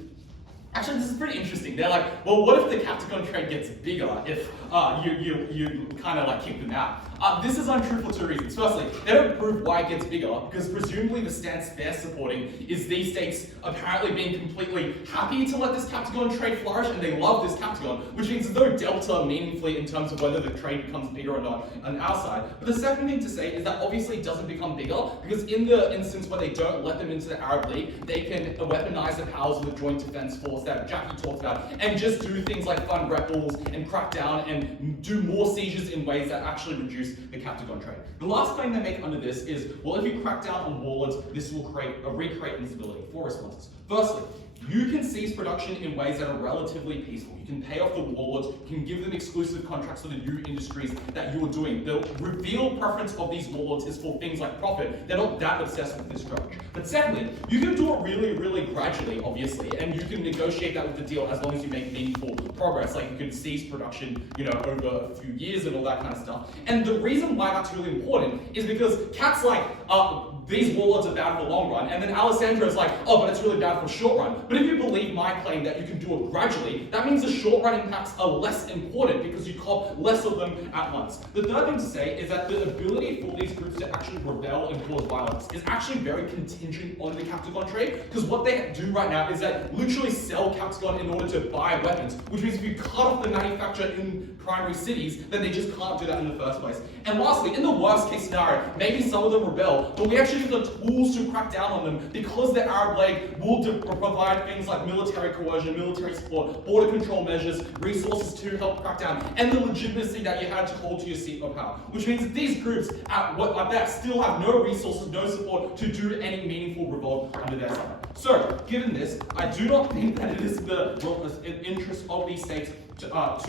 actually, this is pretty interesting. They're like, well, what if the Captagon trade gets bigger if you kind of like kick them out? This is untrue for two reasons. Firstly, they don't prove why it gets bigger, because presumably the stance they're supporting is these states apparently being completely happy to let this Captagon trade flourish, and they love this Captagon, which means there's no delta meaningfully in terms of whether the trade becomes bigger or not on our side. But the second thing to say is that obviously it doesn't become bigger, because in the instance where they don't let them into the Arab League, they can weaponize the powers of the Joint Defense Force that Jacky talked about, and just do things like fund rebels and crack down and do more sieges in ways that actually reduce the Captagon trade. The last claim they make under this is, well, if you crack down on warlords, this will recreate instability. Four responses. Firstly, you can seize production in ways that are relatively peaceful. You can pay off the warlords, you can give them exclusive contracts for the new industries that you're doing. The revealed preference of these warlords is for things like profit. They're not that obsessed with this structure. But secondly, you can do it really, really gradually, obviously, and you can negotiate that with the deal as long as you make meaningful progress. Like you can seize production, over a few years and all that kind of stuff. And the reason why that's really important is because Cat's like, these warlords are bad for the long run, and then Alessandro is like, oh, but it's really bad for the short run. But if you believe my claim that you can do it gradually, that means the short run impacts are less important because you cop less of them at once. The third thing to say is that the ability for these groups to actually rebel and cause violence is actually very contingent on the Captagon trade, because what they do right now is that literally sell Captagon in order to buy weapons, which means if you cut off the manufacture in primary cities, then they just can't do that in the first place. And lastly, in the worst case scenario, maybe some of them rebel, but we actually have the tools to crack down on them because the Arab League will provide things like military coercion, military support, border control measures, resources to help crack down, and the legitimacy that you had to hold to your seat of power. Which means that these groups at best still have no resources, no support to do any meaningful revolt under their side. So, given this, I do not think that it is the interest of these states to allow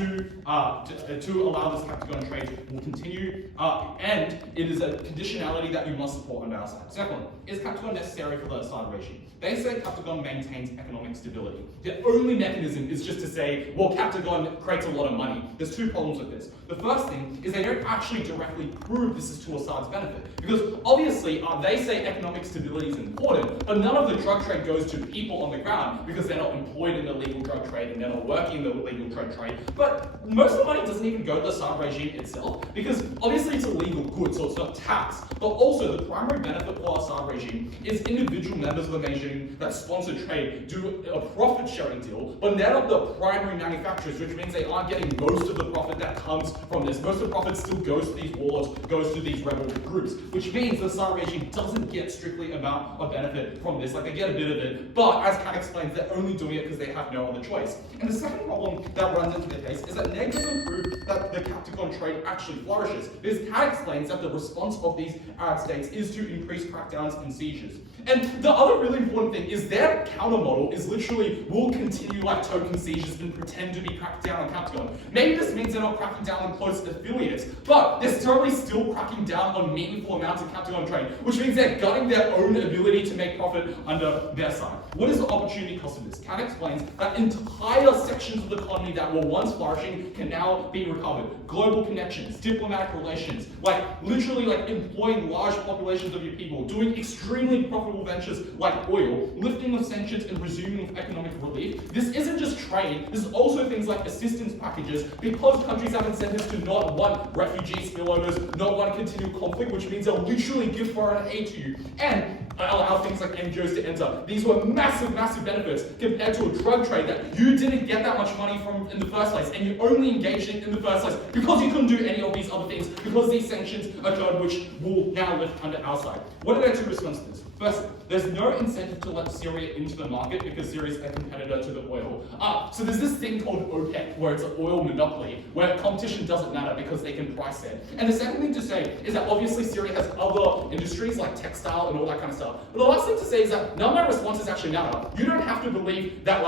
this Captagon trade will continue, and it is a conditionality that we must support on our side. Second, is Captagon necessary for the Assad regime? They say Captagon maintains economic stability. The only mechanism is just to say, well, Captagon creates a lot of money. There's two problems with this. The first thing is they don't actually directly prove this is to Assad's benefit, because obviously they say economic stability is important, but none of the drug trade goes to people on the ground because they're not employed in the legal drug trade and they're not working in the legal drug trade. But most of the money doesn't even go to the Assad regime itself, because obviously it's a legal good, so it's not taxed. But also the primary benefit for Assad regime is individual members of the regime that sponsor trade do a profit sharing deal, but they're not the primary manufacturers, which means they aren't getting most of the profit that comes from this. Most of the profit still goes to these warlords, goes to these rebel groups, which means the Assad regime doesn't get strictly amount of benefit from this. Like, they get a bit of it, but as Kat explains, they're only doing it because they have no other choice. And the second problem that runs into the case is that Neg doesn't prove that the Captagon trade actually flourishes, because Kat explains that the response of these Arab states is to increase crackdowns and seizures. And the other really important thing is their counter model is literally, we'll continue like token seizures and pretend to be cracked down on Captagon. Maybe this means they're not cracking down on close affiliates, but they're certainly still cracking down on meaningful amounts of Captagon trade, which means they're gutting their own ability to make profit under their side. What is the opportunity cost of this? Kat explains that entire sections of the economy that were once flourishing can now be recovered. Global connections, diplomatic relations, like literally like employing large populations of your people, doing extremely profitable ventures like oil, lifting of sanctions and resuming of economic relief. This isn't just trade, this is also things like assistance packages, because countries have incentives to not want refugee spillovers, not want continual conflict, which means they'll literally give foreign aid to you, and allow things like NGOs to enter. These were massive, massive benefits compared to a drug trade that you didn't get that much money from in the first place, and you only engaged in the first place because you couldn't do any of these other things, because these sanctions occurred, which will now lift under our side. What are their two responses to this? First, there's no incentive to let Syria into the market because Syria is a competitor to the oil. So there's this thing called OPEC, where it's an oil monopoly, where competition doesn't matter because they can price it. And the second thing to say is that obviously Syria has other industries like textile and all that kind of stuff. But the last thing to say is that none of my responses actually matter. You don't have to believe that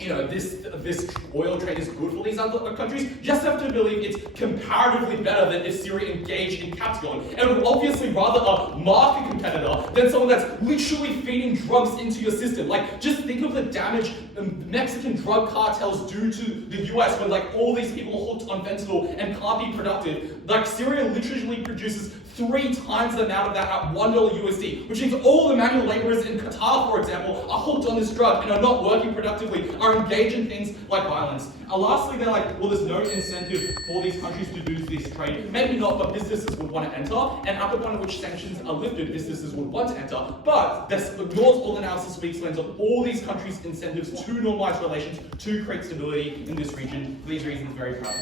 this oil trade is good for these other countries. You just have to believe it's comparatively better than if Syria engaged in Captagon, and obviously rather a market competitor than someone that's literally feeding drugs into your system. Like, just think of the damage Mexican drug cartels do to the US when like all these people are hooked on fentanyl and can't be productive. Like, Syria literally produces 3 times the amount of that at $1 USD, which means all the manual laborers in Qatar, for example, are hooked on this drug and are not working productively, are engaged in things like violence. And lastly, they're like, well, there's no incentive for these countries to do this trade. Maybe not, but businesses would want to enter, and at the point at which sanctions are lifted, businesses would want to enter. But this ignores all analysis we explains on all these countries' incentives to normalize relations, to create stability in this region. For these reasons, very proud of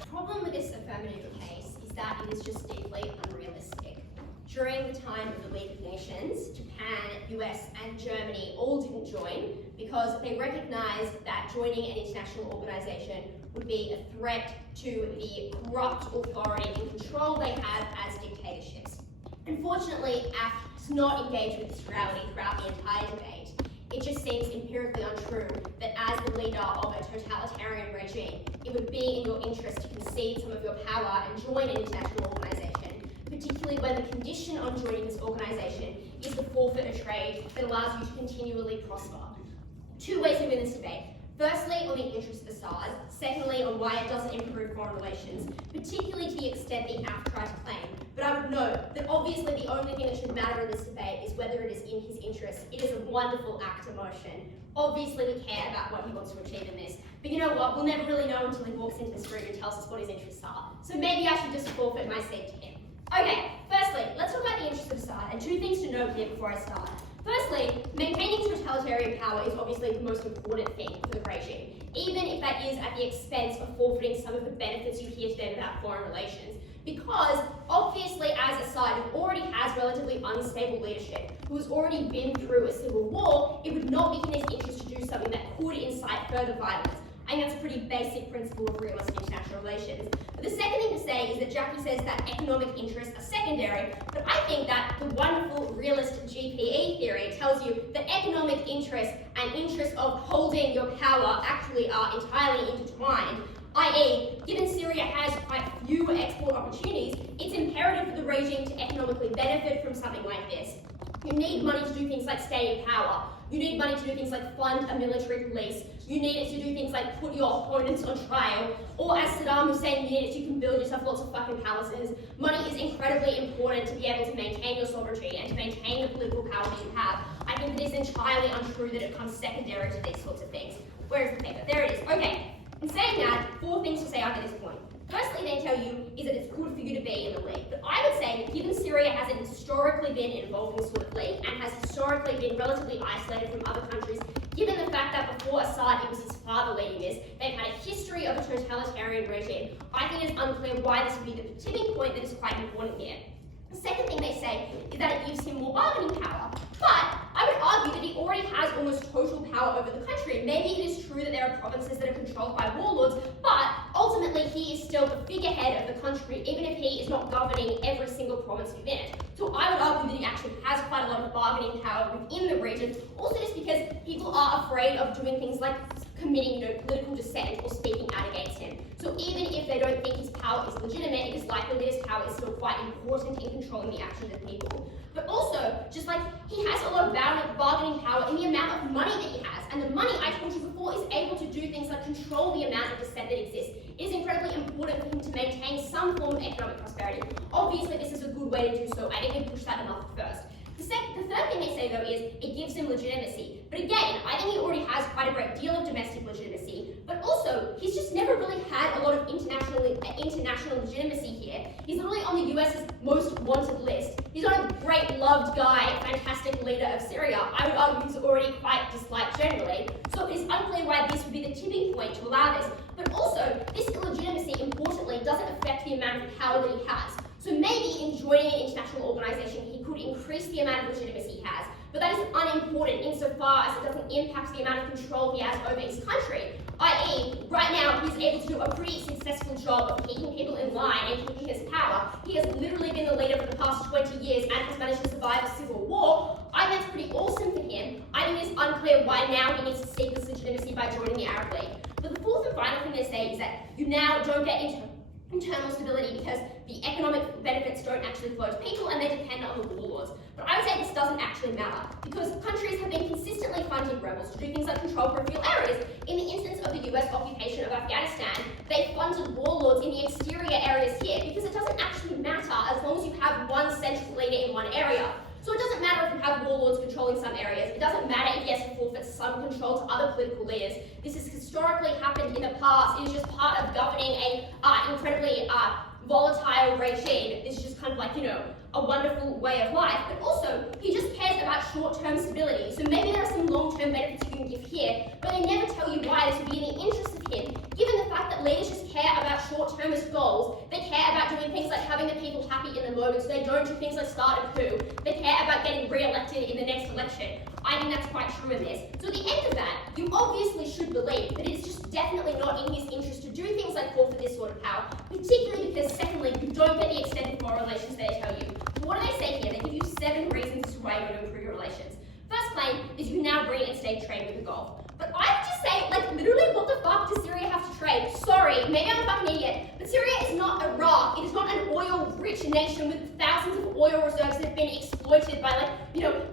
The problem with this affirmative case is that it is just deeply unrealistic. During the time of the League of Nations, Japan, US, and Germany all didn't join because they recognised that joining an international organisation would be a threat to the corrupt authority and control they have as dictatorships. Unfortunately, ACT does not engage with this reality throughout the entire debate. It just seems empirically untrue that as the leader of a totalitarian regime, it would be in your interest to concede some of your power and join an international organisation, particularly when the condition on joining this organisation is the forfeit of trade that allows you to continually prosper. 2 ways to win this debate. Firstly, on the interest of Assad. Secondly, on why it doesn't improve foreign relations, particularly to the extent the AFT tried to claim. But I would note that obviously the only thing that should matter in this debate is whether it is in his interest. It is a wonderful act of emotion. Obviously we care about what he wants to achieve in this. But you know what? We'll never really know until he walks into this room and tells us what his interests are. So maybe I should just forfeit my seat to him. Okay, firstly, let's talk about the interest of Assad, and 2 things to note here before I start. Firstly, maintaining totalitarian power is obviously the most important thing for the regime, even if that is at the expense of forfeiting some of the benefits you hear today about foreign relations. Because obviously, as Assad, who already has relatively unstable leadership, who has already been through a civil war, it would not be in his interest to do something that could incite further violence. I I think that's a pretty basic principle of realistic international relations. But the second thing to say is that Jacky says that economic interests are secondary, but I think that the wonderful realist GPE theory tells you that economic interests and interests of holding your power actually are entirely intertwined. I.e., given Syria has quite few export opportunities, it's imperative for the regime to economically benefit from something like this. You need money to do things like stay in power. You need money to do things like fund a military police. You need it to do things like put your opponents on trial. Or as Saddam Hussein, you need it so you can build yourself lots of fucking palaces. Money is incredibly important to be able to maintain your sovereignty and to maintain the political power that you have. I think it is entirely untrue that it comes secondary to these sorts of things. Where is the paper? There it is. Okay. In saying that, 4 things to say after this point. Firstly, they tell you is that it's good for you to be in the league. But I would say that given Syria hasn't historically been involved in this sort of league and has historically been relatively isolated from other countries, given the fact that before Assad it was his father leading this, they've had a history of a totalitarian regime, I think it's unclear why this would be the tipping point that is quite important here. The second thing they say is that it gives him more bargaining power. But I would argue that he already has almost total power over the country. Maybe it is true that there are provinces that are controlled by warlords, but ultimately he is still the figurehead of the country, even if he is not governing every single province within it. So I would argue that he actually has quite a lot of bargaining power within the region, also just because people are afraid of doing things like committing, political dissent or speaking out against him. So even if they don't think his power is legitimate, it is likely that his power is still quite important in controlling the actions of people. But also, just like he has a lot of bargaining power in the amount of money that he has, and the money, I told you before, is able to do things like control the amount of dissent that exists. It is incredibly important for him to maintain some form of economic prosperity. Obviously, this is a good way to do so. I didn't push that enough first. The third thing they say, though, is it gives him legitimacy. But again, I think he already has quite a great deal of domestic legitimacy, but also, he's just never really had a lot of international legitimacy here. He's literally on the US's most wanted list. He's not a great, loved guy, fantastic leader of Syria. I would argue he's already quite disliked generally, so it's unclear why this would be the tipping point to allow this. But also, this illegitimacy, importantly, doesn't affect the amount of power that he has. So maybe in joining an international organisation, he could increase the amount of legitimacy he has, but that is unimportant insofar as it doesn't impact the amount of control he has over his country. I.e., right now, he's able to do a pretty successful job of keeping people in line and keeping his power. He has literally been the leader for the past 20 years and has managed to survive a civil war. I think that's pretty awesome for him. I think it's unclear why now he needs to seek this legitimacy by joining the Arab League. But the fourth and final thing they say is that you now don't get into internal stability because the economic benefits don't actually flow to people and they depend on the warlords. But I would say this doesn't actually matter because countries have been consistently funding rebels to do things like control peripheral areas. In the instance of the US occupation of Afghanistan, they funded warlords in the exterior areas here because it doesn't actually matter as long as you have one central leader in one area. So it doesn't matter if you have warlords controlling some areas. It doesn't matter if he has to forfeit some control to other political leaders. This has historically happened in the past. It is just part of governing a incredibly volatile regime. It's just kind of like, a wonderful way of life. But also, he just cares about short-term stability. So maybe there are some long-term benefits you can give here, but they never tell you why this would be in the interest of him, given the fact that leaders just care about short-termist goals. They care about doing things like having the people happy in the moment, so they don't do things like start a coup. They care about getting re-elected in the next election. I think that's quite true in this. So at the end of that, you obviously should believe that it's just definitely not in his interest to do things like forfeit this sort of power, particularly because, secondly, you don't get the extended foreign relations they tell you. So what do they say here? They give you 7 reasons as to why you want to improve your relations. First claim is you now reinstate trade with the Gulf. But I would just say, literally, what the fuck does Syria have to trade? Sorry, maybe I'm a fucking idiot, but Syria is not Iraq. It is not an oil-rich nation with thousands of oil reserves that have been exploited by,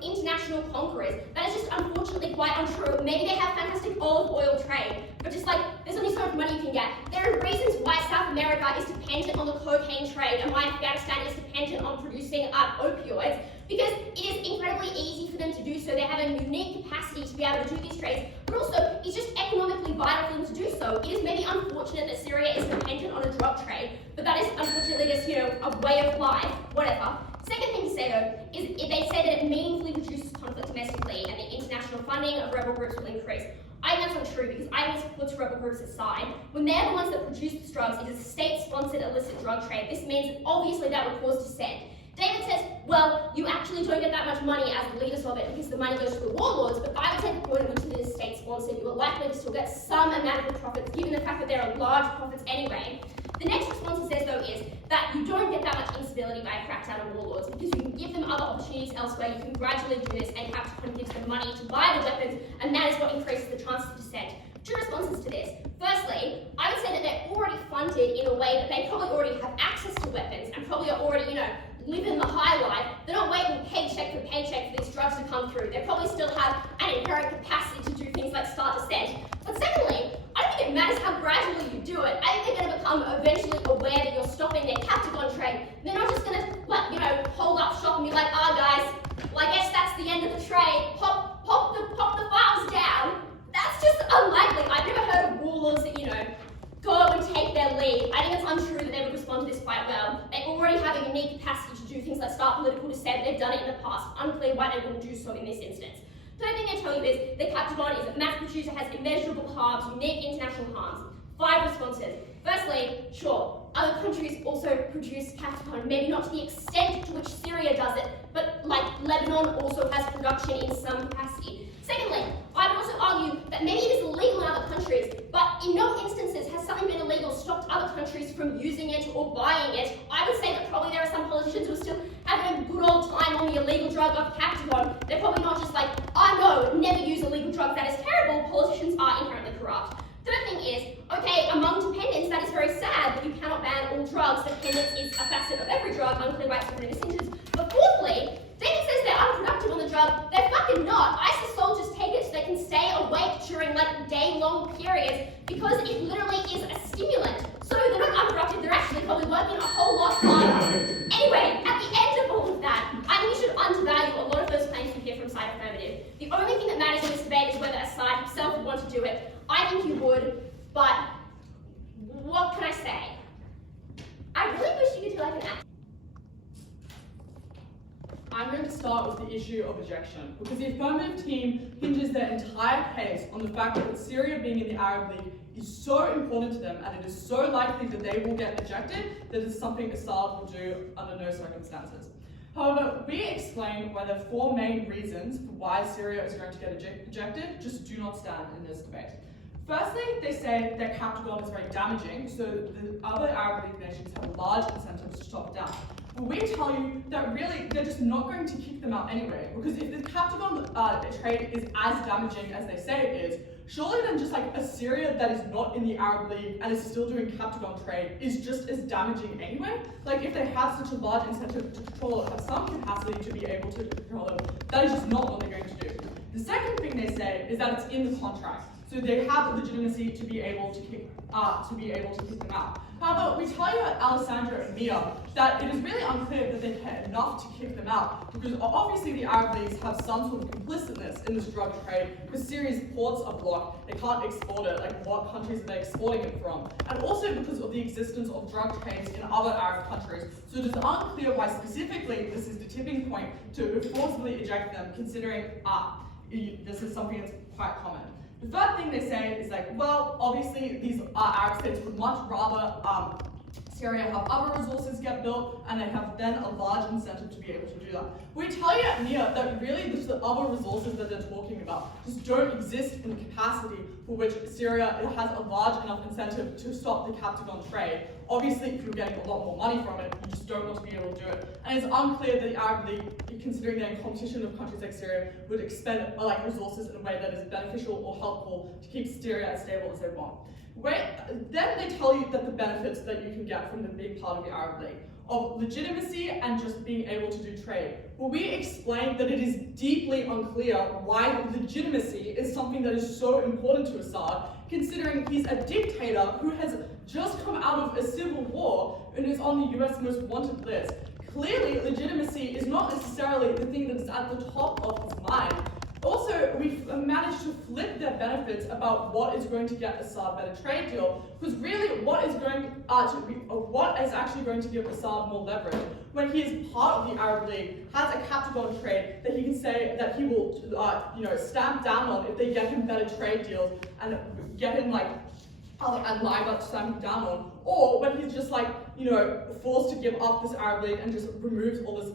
international conquerors. That is just unfortunately quite untrue. Maybe they have fantastic olive oil trade, but just there's only so much money you can get. There are reasons why South America is dependent on the cocaine trade and why Afghanistan is dependent on producing opioids, because it is incredibly easy for them to do so. They have a unique capacity to be able to do these trades, but also it's just economically vital for them to do so. It is maybe unfortunate that Syria is dependent on a drug trade, but that is unfortunately just, a way of life, whatever. Second thing to say though, is they say that it meaningfully reduces conflict domestically and the international funding of rebel groups will increase. I think that's not true because I think this puts rebel groups aside. When they're the ones that produce the drugs, it is a state-sponsored illicit drug trade. This means obviously that would cause dissent. David says, well, you actually don't get that much money as the leaders of it because the money goes to the warlords, but I would say the point at which it is state-sponsored, you are likely to still get some amount of the profits, given the fact that there are large profits anyway. The next response he says, though, is that you don't get that much instability by a crackdown on warlords because you can give them other opportunities elsewhere, you can gradually do this, and Captagon gives them money to buy the weapons, and that is what increases the chances of dissent. Two responses to this. Firstly, I would say that they're already funded in a way that they probably already have access to weapons and probably are already, living the high life. They're not waiting paycheck for paycheck for these drugs to come through. They probably still have an inherent capacity to do things like start dissent. But secondly, I don't think it matters how gradually you do it. I think they're going to become eventually aware that you're stopping their Captagon trade. They're not just going to, hold up shop and be like, guys, well, I guess that's the end of the trade. Pop the files down. That's just unlikely. I've never heard of warlords that, go and take their lead. I think it's untrue that they would respond to this quite well. They already have a unique capacity to do things like start political dissent. They've done it in the past. Unclear why they wouldn't do so in this instance. Third thing they tell you is that Captagon is a mass producer, has immeasurable harms, unique international harms. 5 responses. Firstly, sure, other countries also produce Captagon, maybe not to the extent to which Syria does it, but like Lebanon also has production in some capacity. Secondly, I would also argue that maybe it is illegal in other countries, but in no instances has something been illegal stopped other countries from using it or buying it. I would say that probably there are some politicians who are still having a good old time on the illegal drug of Captagon. They're probably not just like, no, never use illegal drugs, that is terrible. Politicians are inherently corrupt. Third thing is, okay, among dependents, that is very sad, but you cannot ban all drugs. Dependence is a facet of every drug, unclear why it's different in this instance. But fourthly, David says they're unproductive on the drug. They're fucking not. ISIS soldiers take it so they can stay awake during day-long periods because it literally is a stimulant. So they're not unproductive, they're actually probably working a whole lot harder. Anyway, at the end of all of that, I think you should undervalue a lot of those claims you hear from side Affirmative. The only thing that matters in this debate is whether Assad himself would want to do it. I think he would, but what can I say? I really wish you could do like an act. I'm going to start with the issue of rejection, because the Affirmative team hinges their entire case on the fact that Syria being in the Arab League is so important to them, and it is so likely that they will get ejected that it's something Assad will do under no circumstances. However, we explain why the 4 main reasons for why Syria is going to get ejected just do not stand in this debate. Firstly, they say that Captagon is very damaging, so the other Arab League nations have large incentives to stop it down. But we tell you that really they're just not going to kick them out anyway, because if the Captagon trade is as damaging as they say it is, surely then just like a Syria that is not in the Arab League and is still doing Captagon trade is just as damaging anyway. Like if they have such a large incentive to control it, have some capacity to be able to control it, that is just not what they're going to do. The second thing they say is that it's in the contract. So they have legitimacy to be able to kick them out. However, we tell you at Alessandro and Mia that it is really unclear that they care enough to kick them out, because obviously the Arab leagues have some sort of complicitness in this drug trade, because Syria's ports are blocked, they can't export it, like what countries are they exporting it from? And also because of the existence of drug trades in other Arab countries. So it is unclear why specifically this is the tipping point to forcibly eject them, considering this is something that's quite common. The third thing they say is like, well, obviously these Arab states would much rather Syria have other resources get built, and they have then a large incentive to be able to do that. We tell you at NIA that really the other resources that they're talking about just don't exist in the capacity for which Syria has a large enough incentive to stop the Captagon trade. Obviously, if you're getting a lot more money from it, you just don't want to be able to do it. And it's unclear that the Arab League, considering they're in competition with countries like Syria, would expend resources in a way that is beneficial or helpful to keep Syria as stable as they want. Then they tell you that the benefits that you can get from the big part of the Arab League, of legitimacy and just being able to do trade. Well, we explained that it is deeply unclear why legitimacy is something that is so important to Assad, considering he's a dictator who has just come out of a civil war and is on the US most wanted list. Clearly, legitimacy is not necessarily the thing that is at the top of his mind. Also, we've managed to flip their benefits about what is going to get Assad a better trade deal, because really what is actually going to give Assad more leverage when he is part of the Arab League, has a Captagon trade that he can say that he will stamp down on if they get him better trade deals and get him and lying about stamping down on, or when he's just like, forced to give up this Arab League and just removes all this,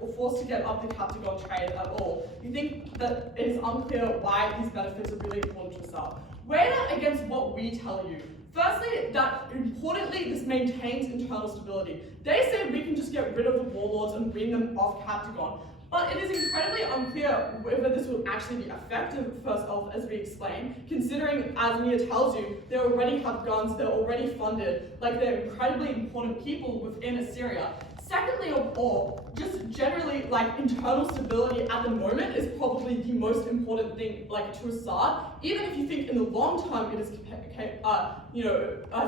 or forced to give up the Captagon trade at all. You think that it is unclear why these benefits are really important to Assad. Weigh that against what we tell you. Firstly, that importantly, this maintains internal stability. They say we can just get rid of the warlords and bring them off Captagon, but it is incredibly unclear whether this will actually be effective, first off, as we explained, considering, as Mia tells you, they already have guns, they're already funded, they're incredibly important people within Syria. Secondly of all, just generally, internal stability at the moment is probably the most important thing, to Assad. Even if you think in the long term it is,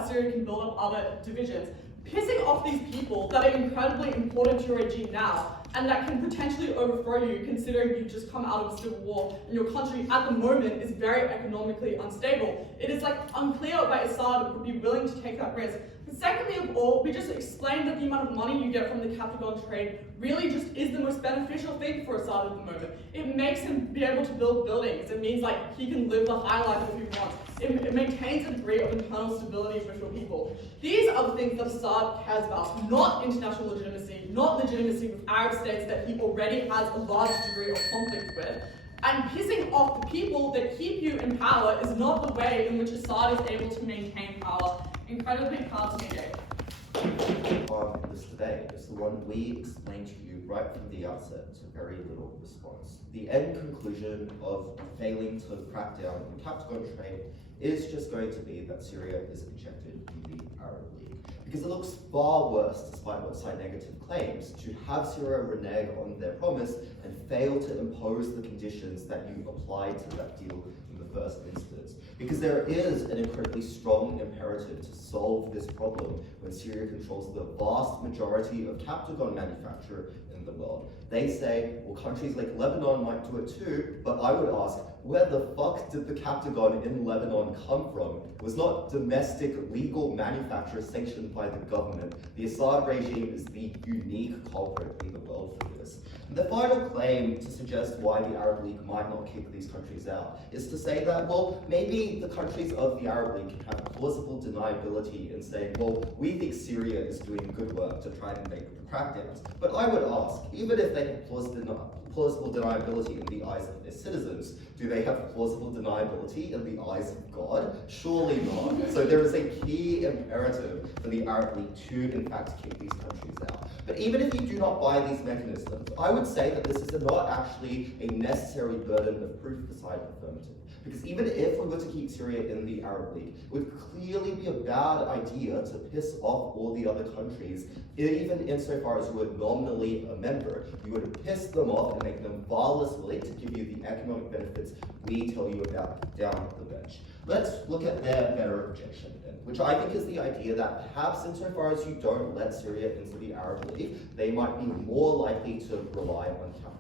Syria can build up other divisions. Pissing off these people that are incredibly important to your regime now, and that can potentially overthrow you, considering you've just come out of a civil war and your country at the moment is very economically unstable. It is unclear why Assad would be willing to take that risk. But secondly of all, we just explained that the amount of money you get from the Captagon trade really just is the most beneficial thing for Assad at the moment. It makes him be able to build buildings. It means he can live the high life if he wants. It maintains a degree of internal stability with your people. These are the things that Assad cares about, not international legitimacy, not legitimacy with Arab states that he already has a large degree of conflict with. And pissing off the people that keep you in power is not the way in which Assad is able to maintain power. Incredibly hard to negate. On this debate is the one we explained to you right from the outset to very little response. The end conclusion of failing to crack down on Captagon trade is just going to be that Syria is ejected from the Arab League. Because it looks far worse, despite what side negative claims, to have Syria renege on their promise and fail to impose the conditions that you applied to that deal in the first instance. Because there is an incredibly strong imperative to solve this problem when Syria controls the vast majority of Captagon manufacture in the world. They say, well, countries like Lebanon might do it too, but I would ask, where the fuck did the Captagon in Lebanon come from? It was not domestic legal manufacture sanctioned by the government. The Assad regime is the unique culprit in the world for this. And the final claim to suggest why the Arab League might not kick these countries out is to say that, well, maybe the countries of the Arab League can have plausible deniability and say, well, we think Syria is doing good work to try and make the crackdowns. But I would ask, even if they have plausible deniability in the eyes of their citizens, do they have plausible deniability in the eyes of God? Surely not. So there is a key imperative for the Arab League to, in fact, kick these countries out. But even if you do not buy these mechanisms, I would say that this is not actually a necessary burden of proof beside Affirmative. Because even if we were to keep Syria in the Arab League, it would clearly be a bad idea to piss off all the other countries, even insofar as you were nominally a member. You would piss them off and make them far less willing to give you the economic benefits we tell you about down the bench. Let's look at their better objection then, which I think is the idea that perhaps insofar as you don't let Syria into the Arab League, they might be more likely to rely on Captagon.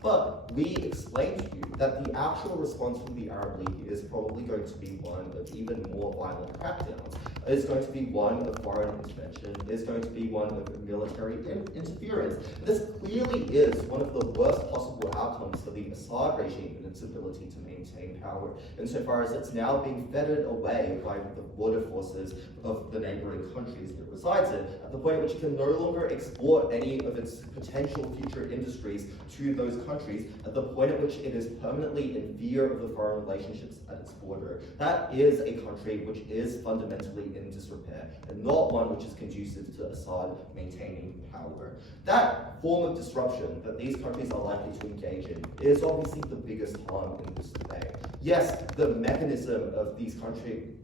But we explained to you that the actual response from the Arab League is probably going to be one of even more violent crackdowns. It's going to be one of foreign intervention. It's going to be one of military interference. This clearly is one of the worst possible outcomes for the Assad regime and its ability to maintain power, insofar as it's now being fettered away by the border forces of the neighboring countries it resides in, at the point at which it can no longer export any of its potential future industries to those countries, at the point at which it is permanently in fear of the foreign relationships at its border. That is a country which is fundamentally in disrepair, and not one which is conducive to Assad maintaining power. That form of disruption that these countries are likely to engage in is obviously the biggest harm in this debate. Yes, the mechanism of these countries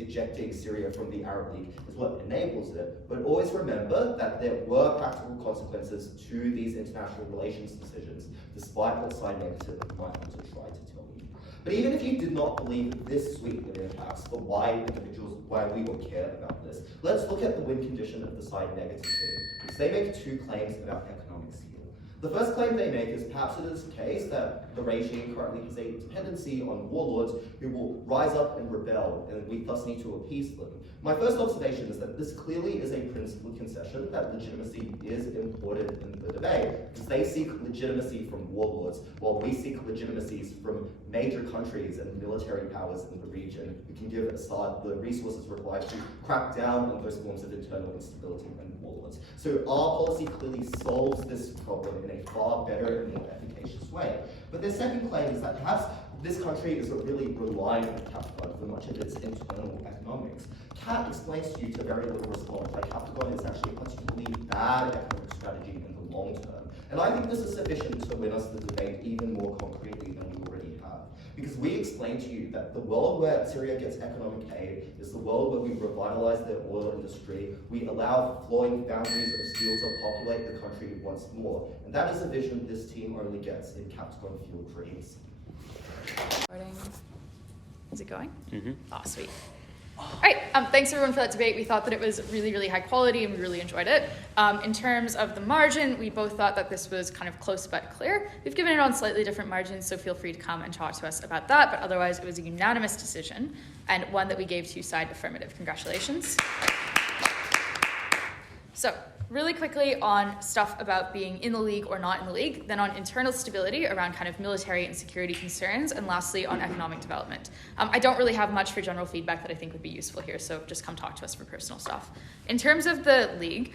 ejecting Syria from the Arab League is what enables it, but always remember that there were practical consequences to these international relations decisions, despite what side negative might want to try to tell you. But even if you did not believe this suite of impacts for why we would care about this, let's look at the win condition of the side negative team, because they make two claims about economic skill. The first claim they make is perhaps it is the case that the regime currently has a dependency on warlords who will rise up and rebel, and we thus need to appease them. My first observation is that this clearly is a principled concession that legitimacy is important in the debate, because they seek legitimacy from warlords, while we seek legitimacies from major countries and military powers in the region who can give Assad the resources required to crack down on those forms of internal instability and warlords. So our policy clearly solves this problem in a far better and more efficacious way. But their second claim is that perhaps this country is really relying on Captagon for much of its internal economics. Cat explains to you to very little response why Captagon is actually a particularly bad economic strategy in the long term. And I think this is sufficient to win us the debate even more concretely than we already have. Because we explain to you that the world where Syria gets economic aid is the world where we revitalize their oil industry, we allow flowing boundaries of steel to populate the country once more. And that is a vision this team only gets in Captagon Fuel Dreams. Is it going? Mm-hmm. Oh, sweet. All right, thanks everyone for that debate. We thought that it was really, really high quality and we really enjoyed it. In terms of the margin, we both thought that this was kind of close but clear. We've given it on slightly different margins, so feel free to come and talk to us about that. But otherwise, it was a unanimous decision and one that we gave to side affirmative. Congratulations. So, really quickly on stuff about being in the league or not in the league, then on internal stability around kind of military and security concerns, and lastly on economic development. I don't really have much for general feedback that I think would be useful here, so just come talk to us for personal stuff. In terms of the league,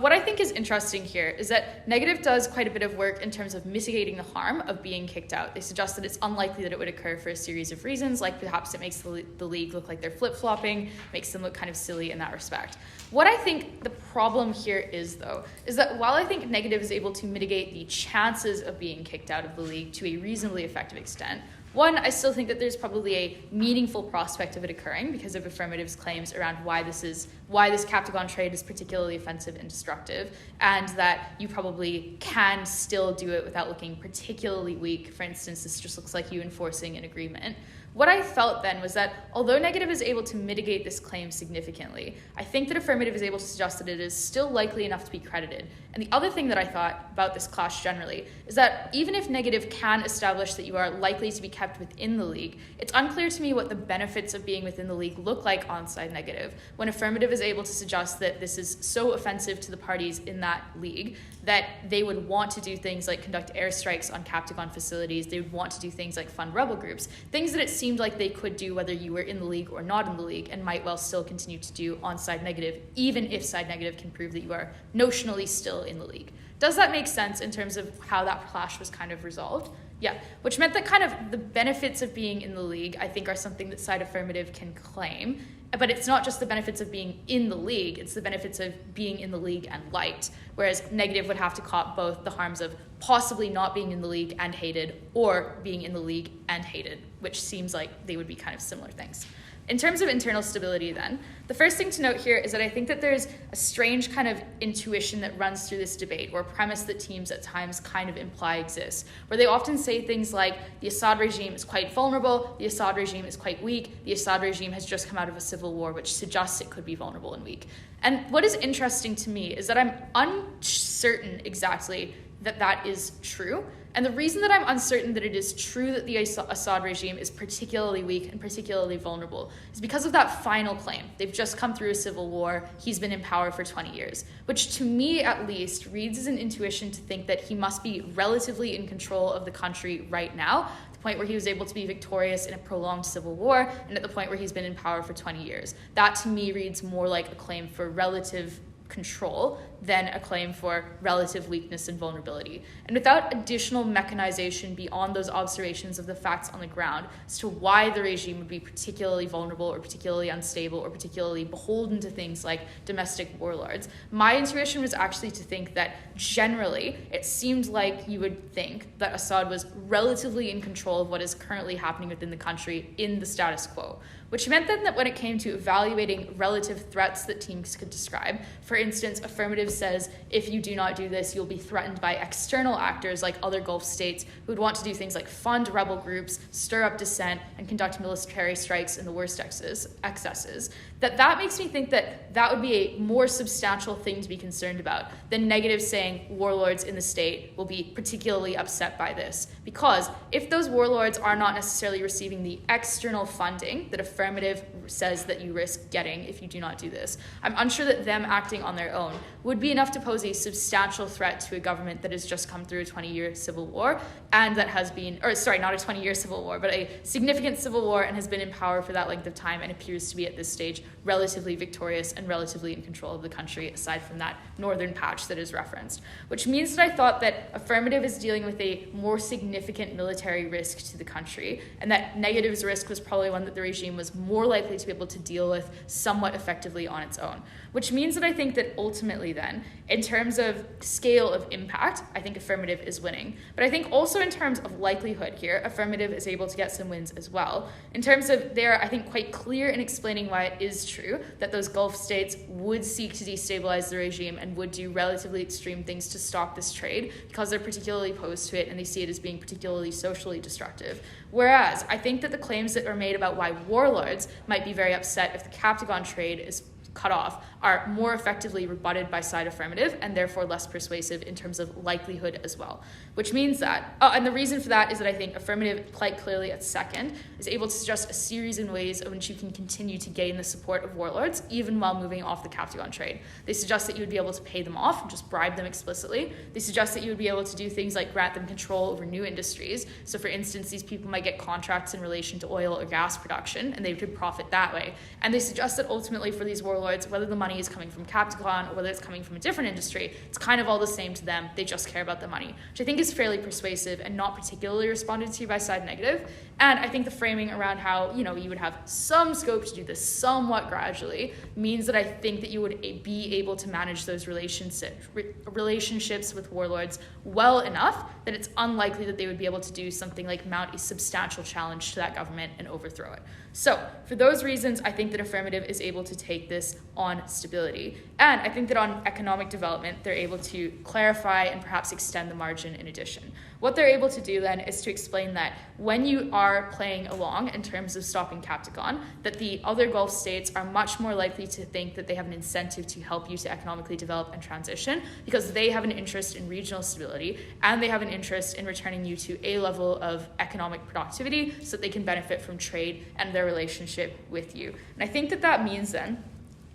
what I think is interesting here is that Negative does quite a bit of work in terms of mitigating the harm of being kicked out. They suggest that it's unlikely that it would occur for a series of reasons, like perhaps it makes the league look like they're flip-flopping, makes them look kind of silly in that respect. What I think the problem here is, though, is that while I think Negative is able to mitigate the chances of being kicked out of the league to a reasonably effective extent, one, I still think that there's probably a meaningful prospect of it occurring because of Affirmative's claims around why this Captagon trade is particularly offensive and destructive, and that you probably can still do it without looking particularly weak. For instance, this just looks like you enforcing an agreement. What I felt then was that although Negative is able to mitigate this claim significantly, I think that Affirmative is able to suggest that it is still likely enough to be credited. And the other thing that I thought about this clash generally is that even if Negative can establish that you are likely to be kept within the league, it's unclear to me what the benefits of being within the league look like on side Negative, when Affirmative is able to suggest that this is so offensive to the parties in that league that they would want to do things like conduct airstrikes on Captagon facilities, they would want to do things like fund rebel groups, things that it seemed like they could do whether you were in the league or not in the league, and might well still continue to do on side Negative, even if side Negative can prove that you are notionally still in the league. Does that make sense in terms of how that clash was kind of resolved? Yeah, which meant that kind of the benefits of being in the league, I think, are something that side Affirmative can claim. But it's not just the benefits of being in the league, it's the benefits of being in the league and liked, whereas Negative would have to cop both the harms of possibly not being in the league and hated, or being in the league and hated, which seems like they would be kind of similar things. In terms of internal stability then, the first thing to note here is that I think that there's a strange kind of intuition that runs through this debate, or a premise that teams at times kind of imply exists, where they often say things like, the Assad regime is quite vulnerable, the Assad regime is quite weak, the Assad regime has just come out of a civil war, which suggests it could be vulnerable and weak. And what is interesting to me is that I'm uncertain exactly that that is true. And the reason that I'm uncertain that it is true that the Assad regime is particularly weak and particularly vulnerable is because of that final claim. They've just come through a civil war. He's been in power for 20 years, which to me at least reads as an intuition to think that he must be relatively in control of the country right now, at the point where he was able to be victorious in a prolonged civil war, and at the point where he's been in power for 20 years. That to me reads more like a claim for relative control than a claim for relative weakness and vulnerability. And without additional mechanization beyond those observations of the facts on the ground as to why the regime would be particularly vulnerable or particularly unstable or particularly beholden to things like domestic warlords, my intuition was actually to think that generally it seemed like you would think that Assad was relatively in control of what is currently happening within the country in the status quo, which meant then that when it came to evaluating relative threats that teams could describe, for instance, Affirmative's affirmative says, if you do not do this, you'll be threatened by external actors like other Gulf states who would want to do things like fund rebel groups, stir up dissent, and conduct military strikes in the worst excesses, that makes me think that that would be a more substantial thing to be concerned about than negative saying warlords in the state will be particularly upset by this. Because if those warlords are not necessarily receiving the external funding that affirmative says that you risk getting if you do not do this, I'm unsure that them acting on their own would be enough to pose a substantial threat to a government that has just come through a 20-year civil war and that has been, or sorry, not a 20-year civil war, but a significant civil war and has been in power for that length of time and appears to be at this stage relatively victorious and relatively in control of the country, aside from that northern patch that is referenced. Which means that I thought that affirmative is dealing with a more significant military risk to the country, and that negative's risk was probably one that the regime was more likely to be able to deal with somewhat effectively on its own. Which means that I think that ultimately then, in terms of scale of impact, I think affirmative is winning. But I think also in terms of likelihood here, affirmative is able to get some wins as well. In terms of they're, I think, quite clear in explaining why it is true that those Gulf states would seek to destabilize the regime and would do relatively extreme things to stop this trade because they're particularly opposed to it and they see it as being particularly socially destructive. Whereas I think that the claims that are made about why warlords might be very upset if the Captagon trade is cut off are more effectively rebutted by side affirmative and therefore less persuasive in terms of likelihood as well. Which means that, and the reason for that is that I think affirmative quite clearly at second is able to suggest a series in ways in which you can continue to gain the support of warlords even while moving off the Captagon trade. They suggest that you would be able to pay them off and just bribe them explicitly. They suggest that you would be able to do things like grant them control over new industries. So for instance, these people might get contracts in relation to oil or gas production and they could profit that way. And they suggest that ultimately for these warlords, whether the money is coming from Captagon or whether it's coming from a different industry, it's kind of all the same to them. They just care about the money, which I think is fairly persuasive and not particularly responded to by side negative. And I think the framing around how, you would have some scope to do this somewhat gradually means that I think that you would be able to manage those relationships with warlords well enough that it's unlikely that they would be able to do something like mount a substantial challenge to that government and overthrow it. So for those reasons, I think that affirmative is able to take this on stability. And I think that on economic development, they're able to clarify and perhaps extend the margin in addition. What they're able to do then is to explain that when you are playing along in terms of stopping Captagon, that the other Gulf states are much more likely to think that they have an incentive to help you to economically develop and transition because they have an interest in regional stability and they have an interest in returning you to a level of economic productivity so that they can benefit from trade and their relationship with you. And I think that that means then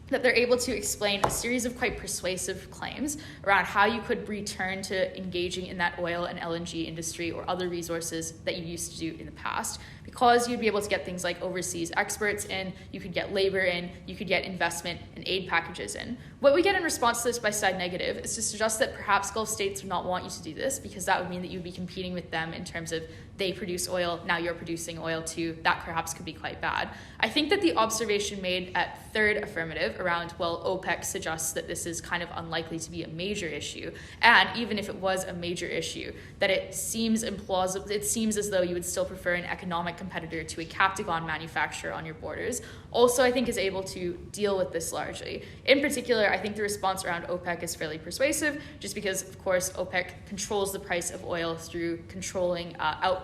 that they're able to explain a series of quite persuasive claims around how you could return to engaging in that oil and LNG industry or other resources that you used to do in the past, because you'd be able to get things like overseas experts in, you could get labor in, you could get investment and aid packages in. What we get in response to this by side negative is to suggest that perhaps Gulf states would not want you to do this because that would mean that you'd be competing with them in terms of they produce oil, now you're producing oil too. That perhaps could be quite bad. I think that the observation made at third affirmative around, well, OPEC suggests that this is kind of unlikely to be a major issue. And even if it was a major issue, that it seems implausible, it seems as though you would still prefer an economic competitor to a Captagon manufacturer on your borders. Also, I think is able to deal with this largely. In particular, I think the response around OPEC is fairly persuasive, just because, of course, OPEC controls the price of oil through controlling output.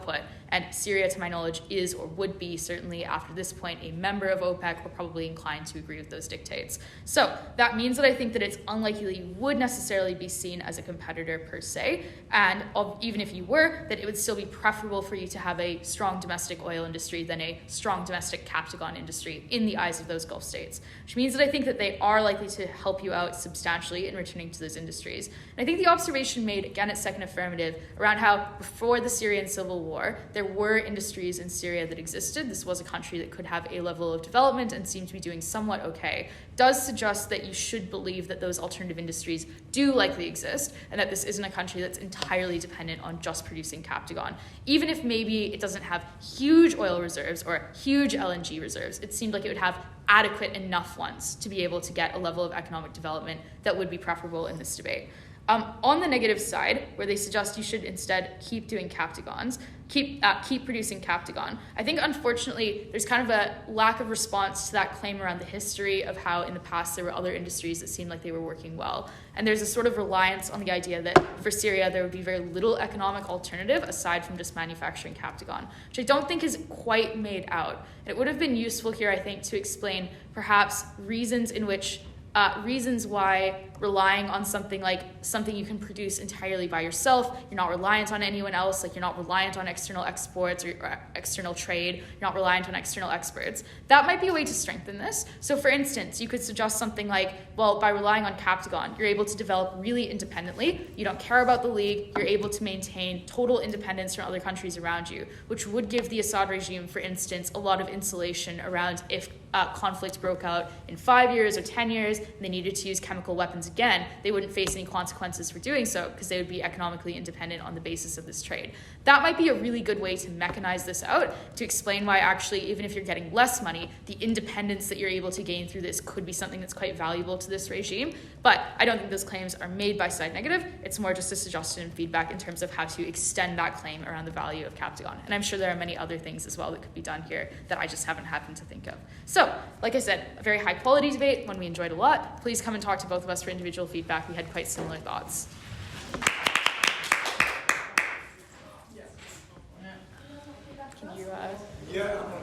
And Syria, to my knowledge, is or would be, certainly after this point, a member of OPEC or probably inclined to agree with those dictates. So that means that I think that it's unlikely you would necessarily be seen as a competitor per se. And even if you were, that it would still be preferable for you to have a strong domestic oil industry than a strong domestic Captagon industry in the eyes of those Gulf states. Which means that I think that they are likely to help you out substantially in returning to those industries. And I think the observation made, again at second affirmative, around how before the Syrian civil war, there were industries in Syria that existed. This was a country that could have a level of development and seemed to be doing somewhat okay. Does suggest that you should believe that those alternative industries do likely exist and that this isn't a country that's entirely dependent on just producing Captagon. Even if maybe it doesn't have huge oil reserves or huge LNG reserves, it seemed like it would have adequate enough ones to be able to get a level of economic development that would be preferable in this debate. On the negative side, where they suggest you should instead keep doing Captagons, keep producing Captagon, I think unfortunately there's kind of a lack of response to that claim around the history of how in the past there were other industries that seemed like they were working well. And there's a sort of reliance on the idea that for Syria there would be very little economic alternative aside from just manufacturing Captagon, which I don't think is quite made out. And it would have been useful here, I think, to explain perhaps reasons why relying on something you can produce entirely by yourself, you're not reliant on anyone else, like you're not reliant on external exports or external trade, you're not reliant on external experts. That might be a way to strengthen this. So for instance, you could suggest something like, well, by relying on Captagon, you're able to develop really independently, you don't care about the League, you're able to maintain total independence from other countries around you, which would give the Assad regime, for instance, a lot of insulation around if conflict broke out in 5 years or 10 years and they needed to use chemical weapons again, they wouldn't face any consequences for doing so because they would be economically independent on the basis of this trade. That might be a really good way to mechanize this out, to explain why actually, even if you're getting less money, the independence that you're able to gain through this could be something that's quite valuable to this regime. But I don't think those claims are made by side negative. It's more just a suggestion and feedback in terms of how to extend that claim around the value of Captagon. And I'm sure there are many other things as well that could be done here that I just haven't happened to think of. So, like I said, a very high quality debate, one we enjoyed a lot. Please come and talk to both of us for individual feedback. We had quite similar thoughts.